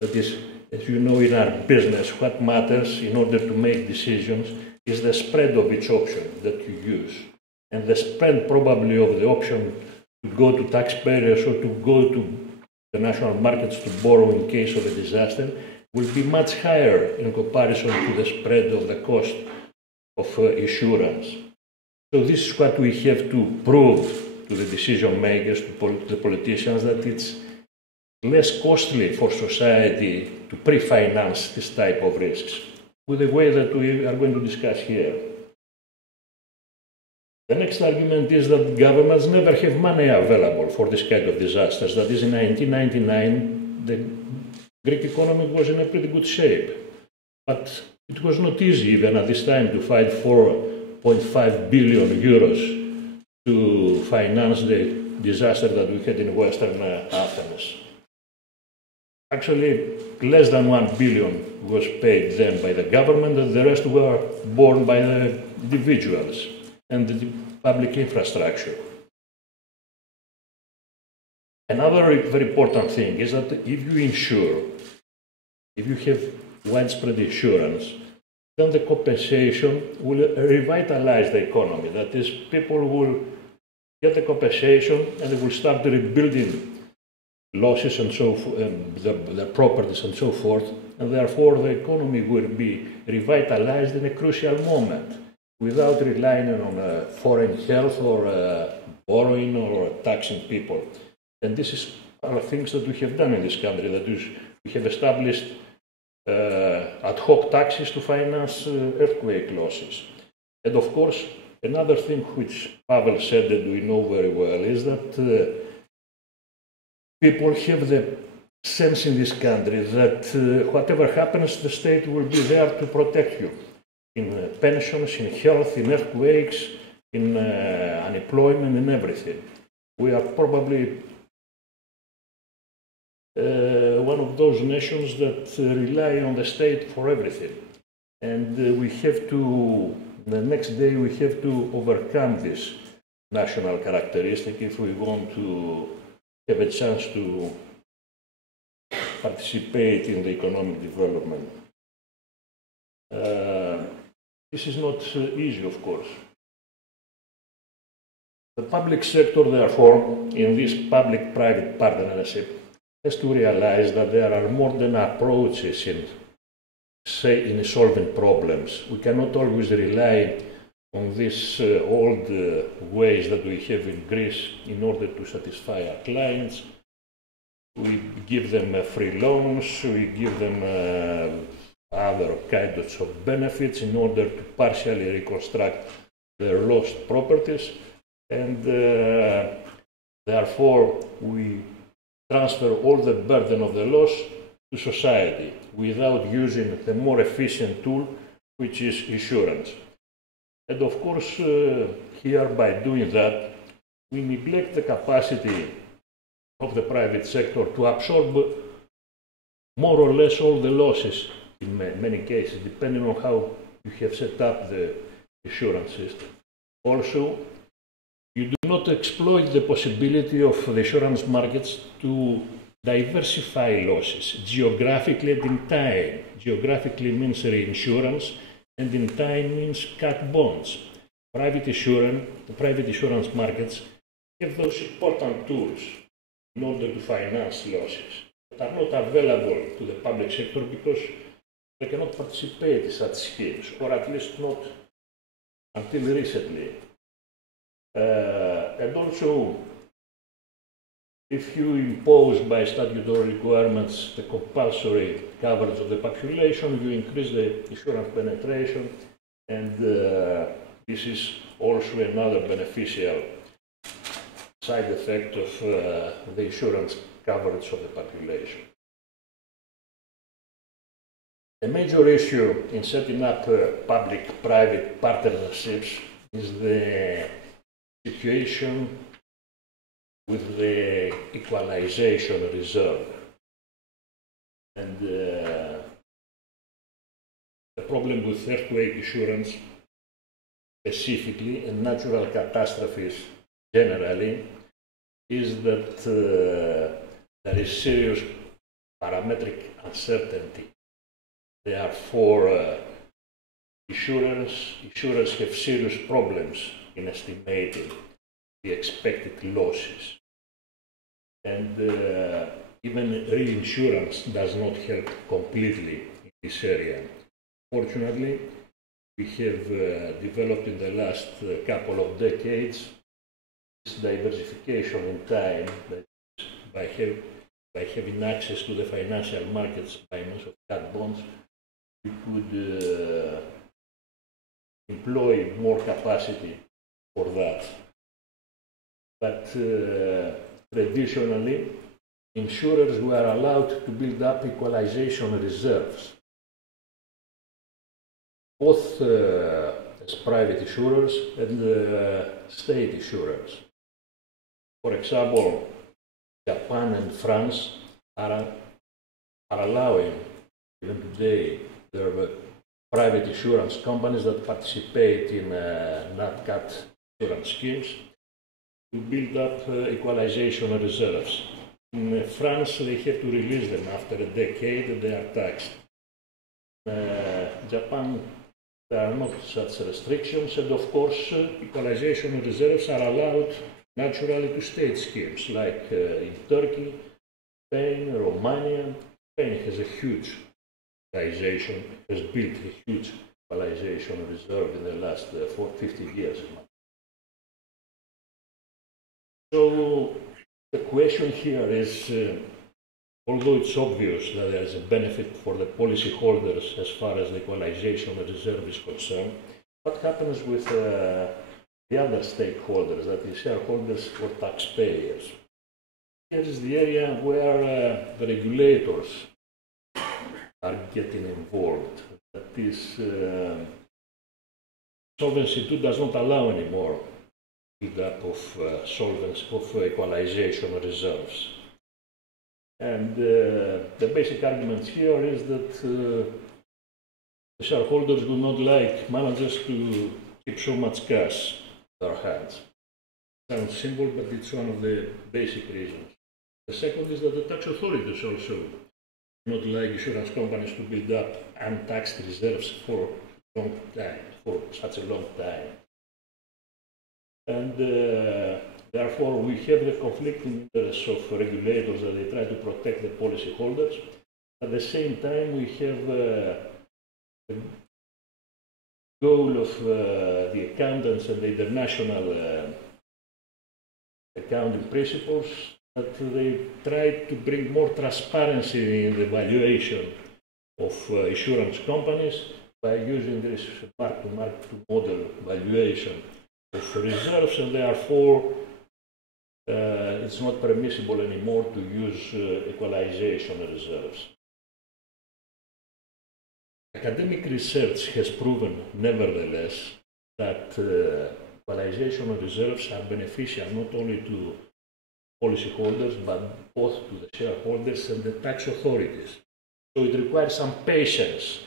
That is, as you know, in our business, what matters in order to make decisions is the spread of each option that you use. And the spread probably of the option to go to taxpayers or to go to the national markets to borrow in case of a disaster will be much higher in comparison to the spread of the cost of insurance. So this is what we have to prove to the decision makers, to the politicians, that it's less costly for society to pre-finance this type of risks, with the way that we are going to discuss here. The next argument is that governments never have money available for this kind of disasters. That is, in 1999, the Greek economy was in a pretty good shape. But it was not easy even at this time to find 4.5 billion euros to finance the disaster that we had in Western Athens. Actually, less than 1 billion was paid then by the government, and the rest were borne by the individuals and the public infrastructure. Another very important thing is that if you insure, if you have widespread insurance, then the compensation will revitalize the economy. That is, people will get the compensation and they will start rebuilding losses and so their properties and so forth, and therefore the economy will be revitalized in a crucial moment without relying on foreign help or borrowing or taxing people. And this are things that we have done in this country, that is, we have established ad hoc taxes to finance earthquake losses. And of course, another thing which Pavel said that we know very well is that people have the sense in this country that whatever happens, the state will be there to protect you in pensions, in health, in earthquakes, in unemployment, and everything. We are probably one of those nations that rely on the state for everything. And we have to, the next day, we have to overcome this national characteristic if we want to have a chance to participate in the economic development. This is not easy, of course. The public sector, therefore, in this public-private partnership, has to realize that there are modern approaches in say in solving problems. We cannot always rely on these old ways that we have in Greece in order to satisfy our clients. We give them free loans, we give them other kinds of benefits in order to partially reconstruct their lost properties, and therefore we transfer all the burden of the loss to society without using the more efficient tool, which is insurance. And of course, here by doing that, we neglect the capacity of the private sector to absorb more or less all the losses in many cases, depending on how you have set up the insurance system. Also, you do not exploit the possibility of the insurance markets to diversify losses geographically and in time. Geographically means reinsurance, and in time means cat bonds. Private insurance markets have those important tools in order to finance losses that are not available to the public sector because they cannot participate in such schemes, or at least not until recently. And also, if you impose by statutory requirements the compulsory coverage of the population, you increase the insurance penetration, and this is also another beneficial side effect of the insurance coverage of the population. A major issue in setting up public-private partnerships is the situation with the equalization reserve. And the problem with earthquake insurance specifically and natural catastrophes generally is that there is serious parametric uncertainty. Therefore, insurers have serious problems in estimating the expected losses. And even reinsurance does not help completely in this area. Fortunately, we have developed in the last couple of decades this diversification in time by having access to the financial markets by means of cat bonds. We could employ more capacity for that. But traditionally, insurers were allowed to build up equalization reserves, both as private insurers and state insurers. For example, Japan and France are allowing, even today, their private insurance companies that participate in NatCat insurance schemes to build up equalization reserves. In France, they have to release them after a decade and they are taxed. Japan, there are not such restrictions, and of course, equalization reserves are allowed naturally to state schemes, like in Turkey, Spain, Romania. Spain has a huge equalization, has built a huge equalization reserve in the last 50 years. So the question here is, although it's obvious that there is a benefit for the policyholders as far as the equalization reserve is concerned, what happens with the other stakeholders, that is shareholders or taxpayers? Here is the area where the regulators are getting involved. That is, Solvency II does not allow anymore build-up of equalization reserves. And the basic argument here is that the shareholders do not like managers to keep so much cash in their hands. Sounds simple, but it's one of the basic reasons. The second is that the tax authorities also do not like insurance companies to build up untaxed reserves for long time, for such a long time. And therefore, we have the conflicting interests of regulators that they try to protect the policyholders. At the same time, we have The goal of the accountants and the international accounting principles that they try to bring more transparency in the valuation of insurance companies by using this mark-to-market model valuation of reserves, and therefore it's not permissible anymore to use equalization reserves. Academic research has proven, nevertheless, that equalization reserves are beneficial not only to policyholders but both to the shareholders and the tax authorities. So it requires some patience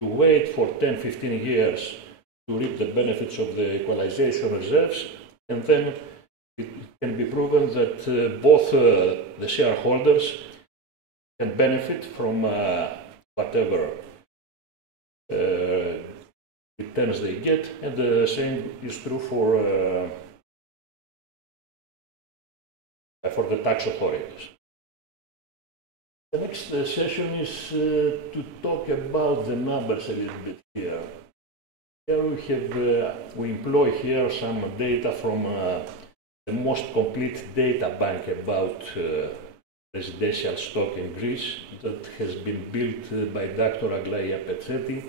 to wait for 10-15 years to reap the benefits of the equalization reserves, and then it can be proven that both the shareholders can benefit from whatever returns they get, and the same is true for the tax authorities. The next session is to talk about the numbers a little bit here. Here we employ here some data from the most complete data bank about residential stock in Greece that has been built by Dr. Aglaia Petseti,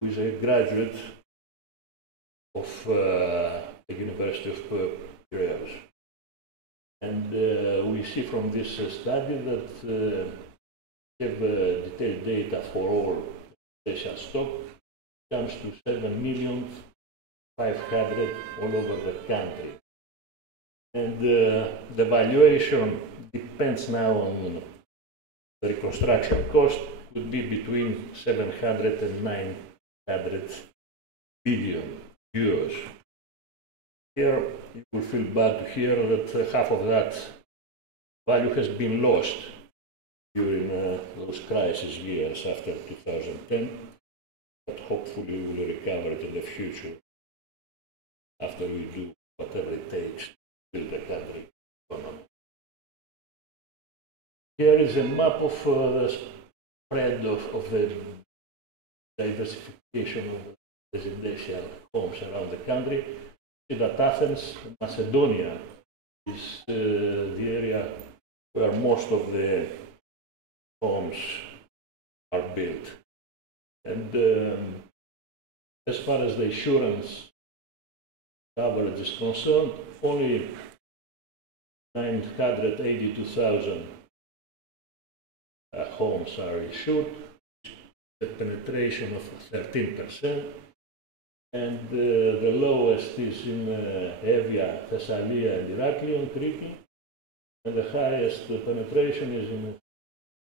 who is a graduate of the University of Piraeus. And we see from this study that we have detailed data for all residential stock, comes to 7,500,000 all over the country. And the valuation depends now on the reconstruction cost, could be between 700 and 900 billion euros. Here, you will feel bad to hear that half of that value has been lost during those crisis years after 2010, but hopefully we will recover it in the future after we do whatever it takes to build the country economy. Here is a map of the spread of the diversification of residential homes around the country. See that Athens, Macedonia, is the area where most of the homes are built. And as far as the insurance coverage is concerned, only 982,000 homes are insured, a penetration of 13%, and the lowest is in Evia, Thessalia, and Heraklion, Crete, and the highest penetration is in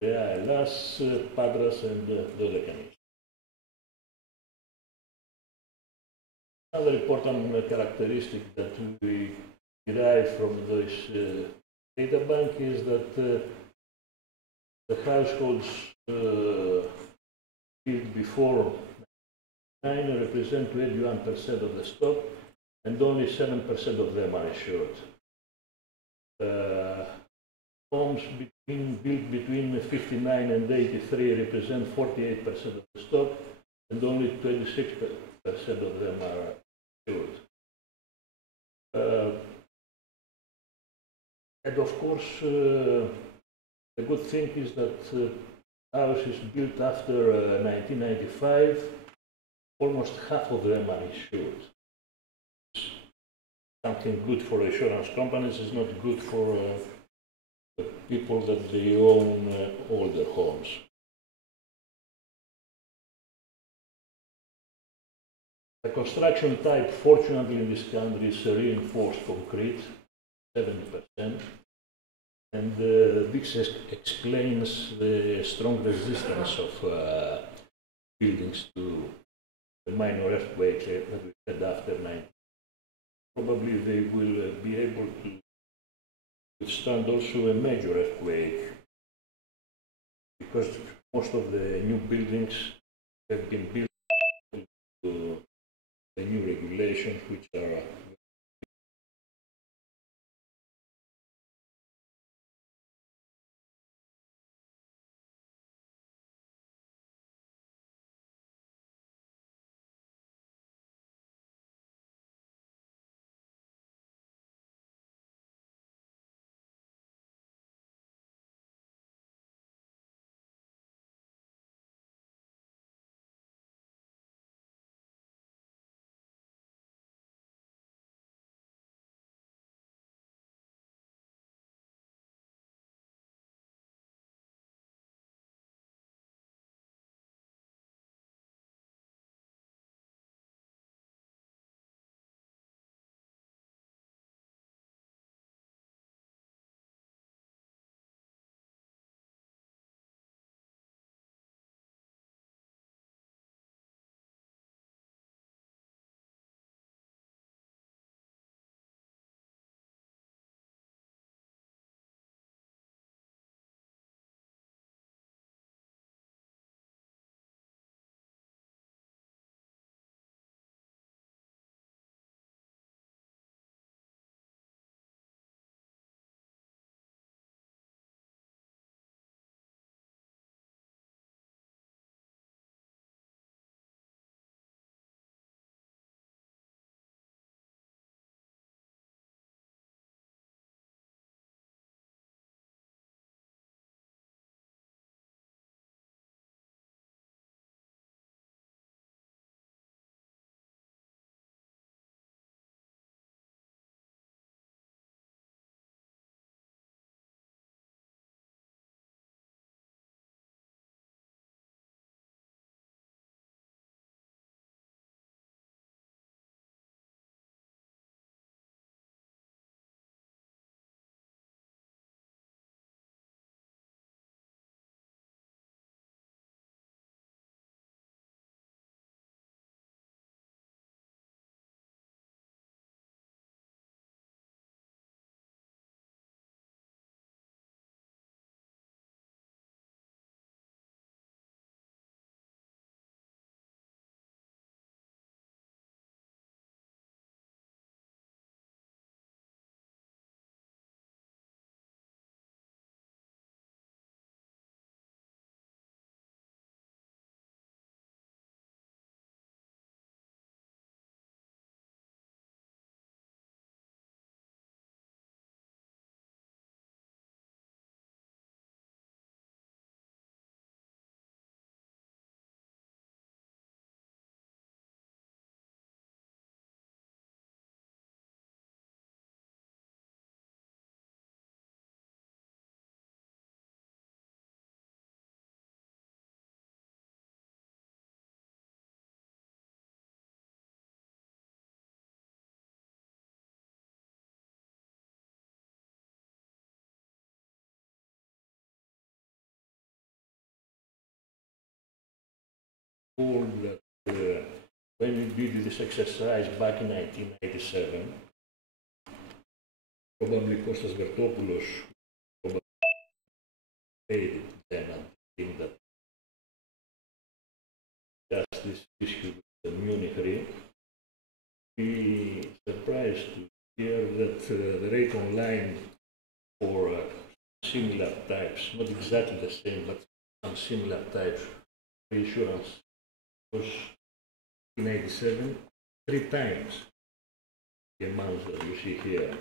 Hellas, Patras, and Dodekanis. Another important characteristic that we derive from this data bank is that the households built before 9 represent 21% of the stock, and only 7% of them are insured. Homes built between 59 and 83 represent 48% of the stock, and only 26% of them are insured. And of course, the good thing is that houses built after 1995, almost half of them are insured. Something good for insurance companies is not good for the people that they own older homes. The construction type, fortunately, in this country is reinforced concrete, 70%, and this explains the strong resistance of buildings to the minor earthquake that we had after 9. Probably they will be able to withstand also a major earthquake, because most of the new buildings have been built to the new regulations, which are told that when we did this exercise back in 1987, probably Kostas Vertopoulos probably paid it then and think that just this issue with the Munich Re, we surprised to hear that the rate online for similar types, not exactly the same, but some similar types of insurance was in 87, 3 times the amount that you see here. Of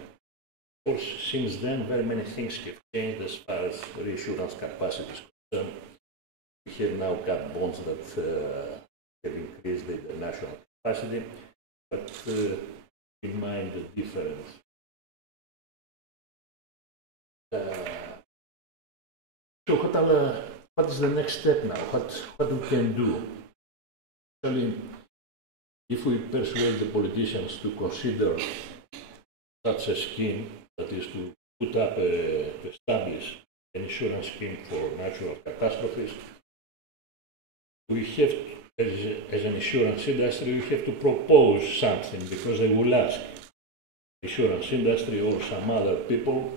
course, since then, very many things have changed as far as reinsurance capacity is concerned. We have now got bonds that have increased the international capacity, but in mind the difference. So what is the next step now? What we can do? Actually, if we persuade the politicians to consider such a scheme, that is to put up, to establish an insurance scheme for natural catastrophes, we have, as an insurance industry, we have to propose something, because they will ask the insurance industry or some other people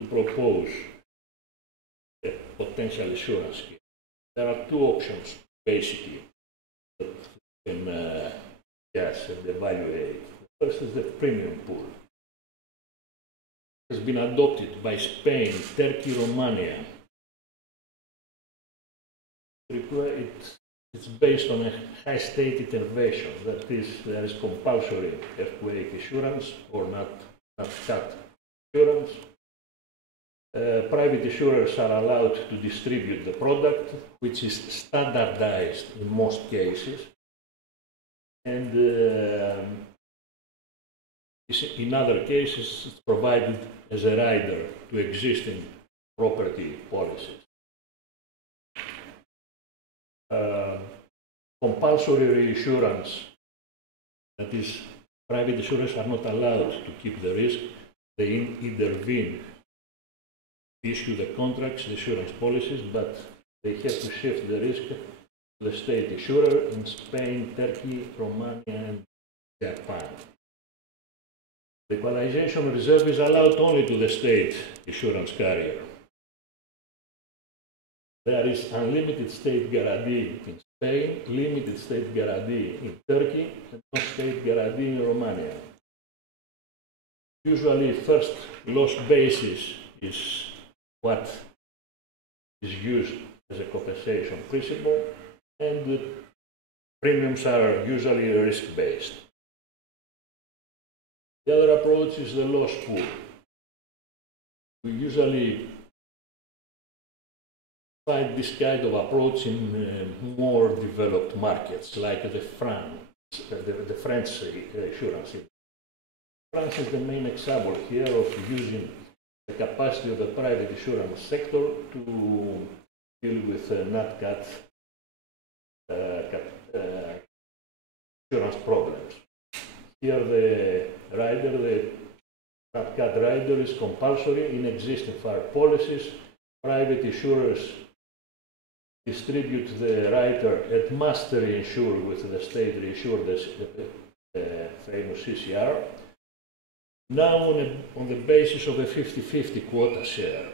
to propose a potential insurance scheme. There are 2 options, basically, that we can guess and evaluate. The first is the premium pool. It has been adopted by Spain, Turkey, Romania. It's based on a high state intervention, that is, there is compulsory earthquake insurance or not cat insurance. Private insurers are allowed to distribute the product, which is standardized in most cases, and in other cases it's provided as a rider to existing property policies. Compulsory reinsurance, that is, private insurers are not allowed to keep the risk. They intervene, issue the contracts, the insurance policies, but they have to shift the risk to the state insurer in Spain, Turkey, Romania, and Japan. The equalization reserve is allowed only to the state insurance carrier. There is unlimited state guarantee in Spain, limited state guarantee in Turkey, and no state guarantee in Romania. Usually, first loss basis is what is used as a compensation principle, and the premiums are usually risk-based. The other approach is the loss pool. We usually find this kind of approach in more developed markets, like the French insurance. France is the main example here of using the capacity of the private insurance sector to deal with NatCat insurance problems. Here the rider, the NatCat rider, is compulsory in existing fire policies. Private insurers distribute the rider and must reinsure with the state reinsured, the famous CCR. Now on the basis of a 50-50 quota share.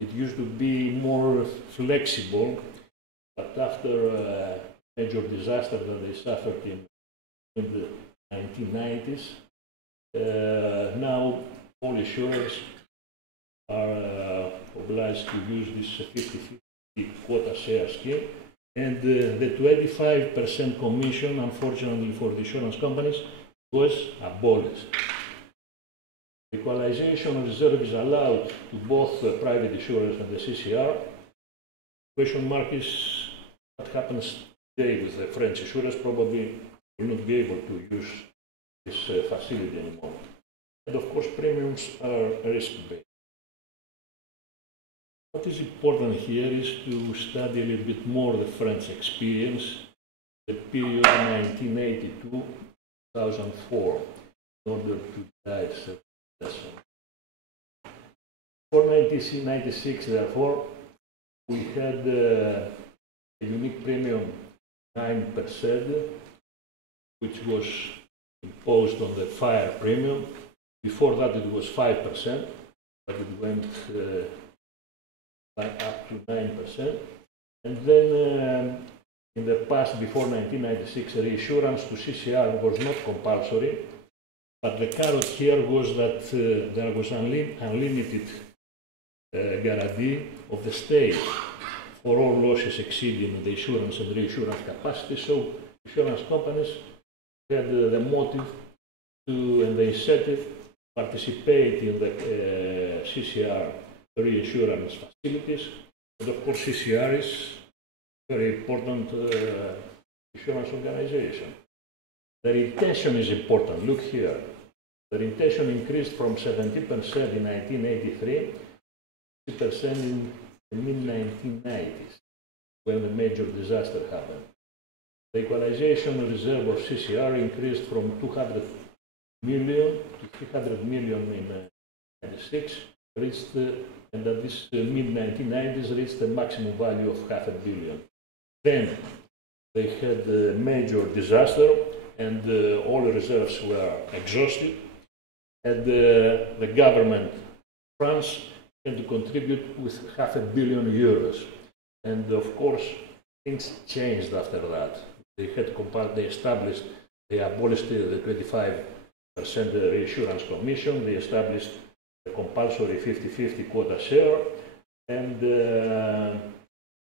It used to be more flexible, but after a major disaster that they suffered in the 1990s, now all insurers are obliged to use this 50-50 quota share scheme, and the 25% commission, unfortunately for the insurance companies, was abolished. Equalization reserve is allowed to both private insurers and the CCR. Question mark is what happens today with the French insurers. Probably will not be able to use this facility anymore. And of course, premiums are risk-based. What is important here is to study a little bit more the French experience, the period 1982-2004, in order to guide certain lessons. For 1996, therefore, we had a unique premium 9%, which was imposed on the fire premium. Before that it was 5%, but it went up to 9%. And then in the past, before 1996, reinsurance to CCR was not compulsory, but the carrot here was that there was unlimited guarantee of the state for all losses exceeding the insurance and reinsurance capacity. So insurance companies had the motive to, and the incentive, participate in the CCR reinsurance facilities. And of course, CCR is a very important insurance organization. The retention is important. Look here. The retention increased from 70% in 1983 to 60% in the mid-1990s, when the major disaster happened. The equalization reserve of CCR increased from 200 million to 300 million in 1996, and at this mid-1990s reached a maximum value of $500 million. Then they had a major disaster, and all the reserves were exhausted, and the government, France, had to contribute with €500 million. And of course, things changed after that. They established, they abolished the 25% reinsurance commission, they established a compulsory 50-50 quota share, and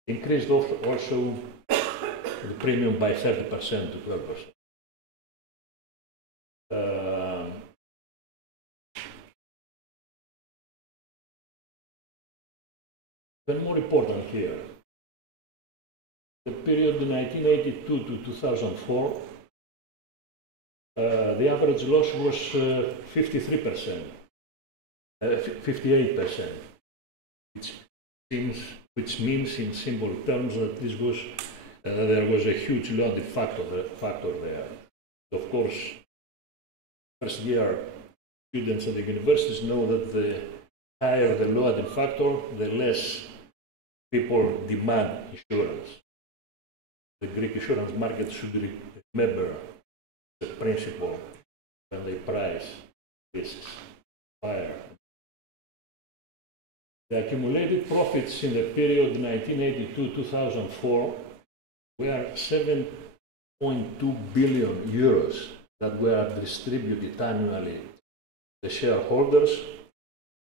increased also the premium by 30% to 12%. Even more important here, the period 1982 to 2004, the average loss was 58%, which means in simple terms that this was there was a huge loading factor there. Of course, first year students at the universities know that the higher the loading factor, the less people demand insurance. The Greek insurance market should remember the principle when they price risks, fire. The accumulated profits in the period 1982-2004 were 7.2 billion euros that were distributed annually to the shareholders,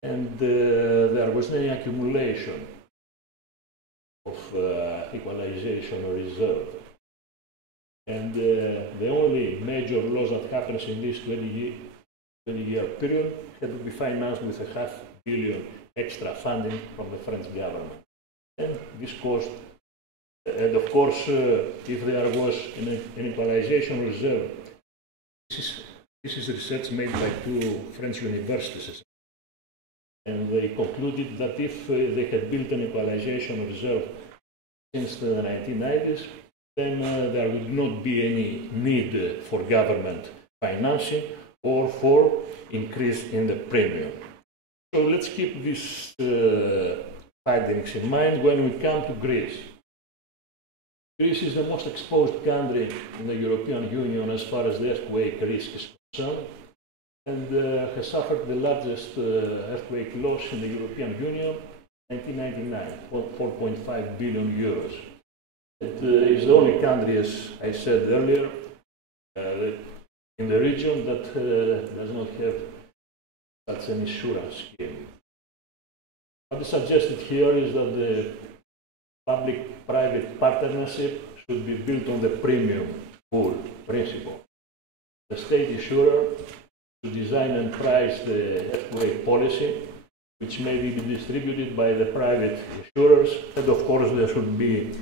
and there was no accumulation of equalization reserve. And the only major loss that happens in this 20-year period had to be financed with $500 million extra funding from the French government. And this cost, and of course, if there was an equalization reserve, this is research made by two French universities. And they concluded that if they had built an equalization reserve since the 1990s, then there would not be any need for government financing or for increase in the premium. So let's keep these findings in mind when we come to Greece. Greece is the most exposed country in the European Union as far as the earthquake risk is concerned, and has suffered the largest earthquake loss in the European Union in 1999, 4.5 billion euros. It is the only country, as I said earlier, in the region that does not have such an insurance scheme. What is suggested here is that the public-private partnership should be built on the premium pool principle. The state insurer to design and price the earthquake policy, which may be distributed by the private insurers, and of course there should be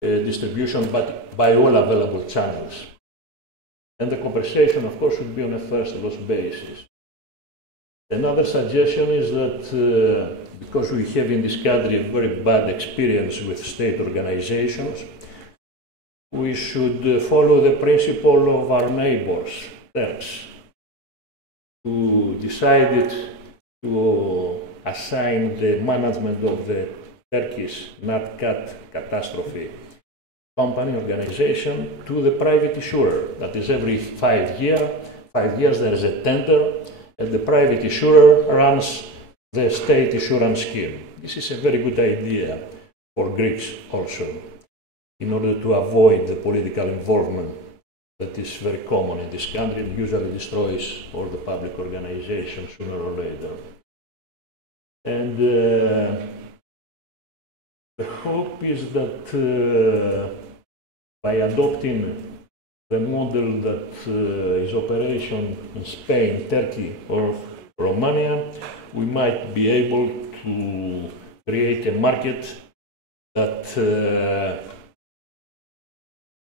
distribution but by all available channels. And the compensation, of course, should be on a first loss basis. Another suggestion is that because we have in this country a very bad experience with state organizations, we should follow the principle of our neighbors, Turks, who decided to assign the management of the Turkish Nat Cat catastrophe company, organization, to the private insurer. That is, every 5 years there is a tender, and the private insurer runs the state insurance scheme. This is a very good idea for Greeks also, in order to avoid the political involvement that is very common in this country and usually destroys all the public organizations sooner or later. And the hope is that by adopting the model that is operation in Spain, Turkey, or Romania, we might be able to create a market that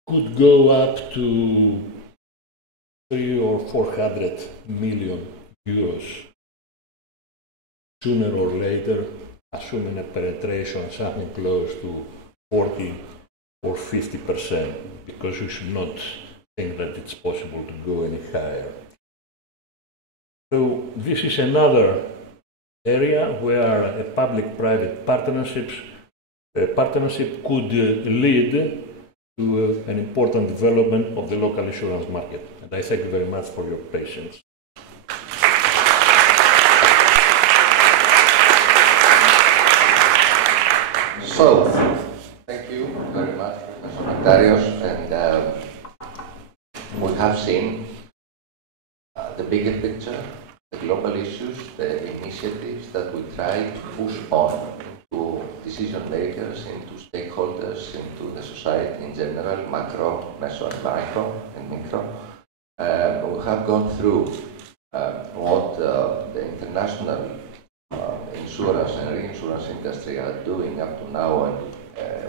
could go up to 300 or 400 million euros sooner or later, assuming a penetration something close to 40 or 50%, because you should not think that it's possible to go any higher. So this is another area where a public-private partnership could lead to an important development of the local insurance market. And I thank you very much for your patience. So, thank you very much, Mr. Nectarios, and we have seen the bigger picture, the global issues, the initiatives that we try to push on into decision makers, into stakeholders, into the society in general, macro, meso, and micro, and micro. We have gone through what the international insurance and reinsurance industry are doing up to now, and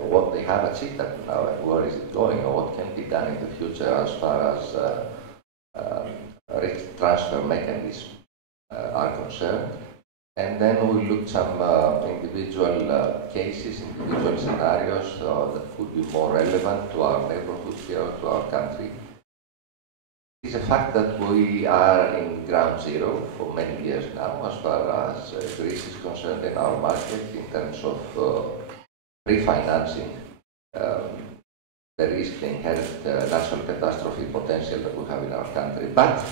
what they have achieved up to now, and where is it going, or what can be done in the future as far as risk transfer mechanisms are concerned. And then we looked some individual cases, individual scenarios that could be more relevant to our neighborhood here, to our country. It's a fact that we are in ground zero for many years now, as far as Greece is concerned in our market, in terms of refinancing the risk, the inherent natural catastrophe potential that we have in our country. But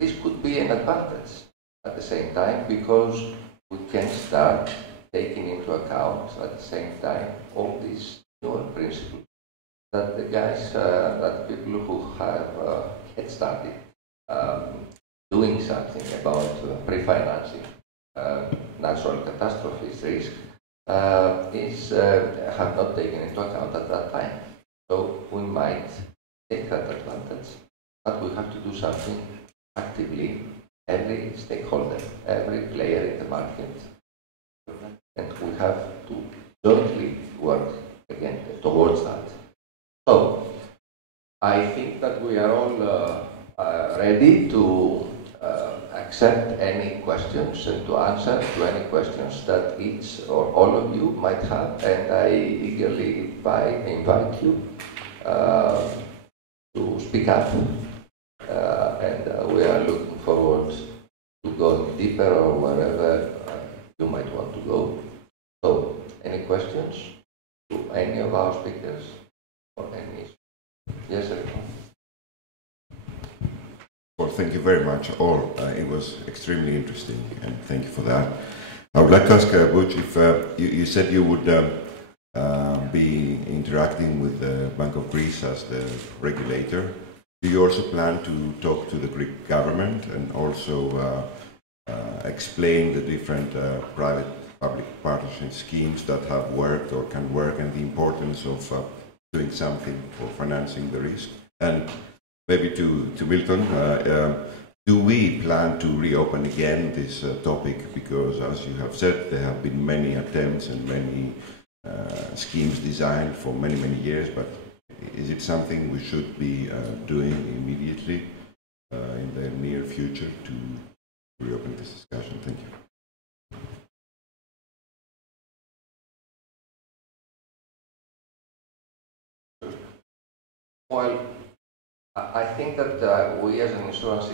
this could be an advantage at the same time, because we can start taking into account at the same time all these newer principles that the guys, that people who have head started doing something about pre-financing natural catastrophes risk have not taken into account at that time. So we might take that advantage, but we have to do something actively. Every stakeholder, every player in the market, and we have to jointly work again towards that. So I think that we are all ready to accept any questions and to answer to any questions that each or all of you might have, and I eagerly invite you to speak up, and we are looking forward to going deeper or wherever you might want to go. So, any questions to any of our speakers or any? Yes, sir. Well, thank you very much all. It was extremely interesting, and thank you for that. I would like to ask Butch, if you said you would be interacting with the Bank of Greece as the regulator. Do you also plan to talk to the Greek government and also explain the different private-public partnership schemes that have worked or can work, and the importance of doing something for financing the risk? And maybe to Milton, do we plan to reopen again this topic? Because, as you have said, there have been many attempts and many schemes designed for many, many years, but is it something we should be doing immediately in the near future to reopen this discussion? Thank you. Well, I think that we as an insurance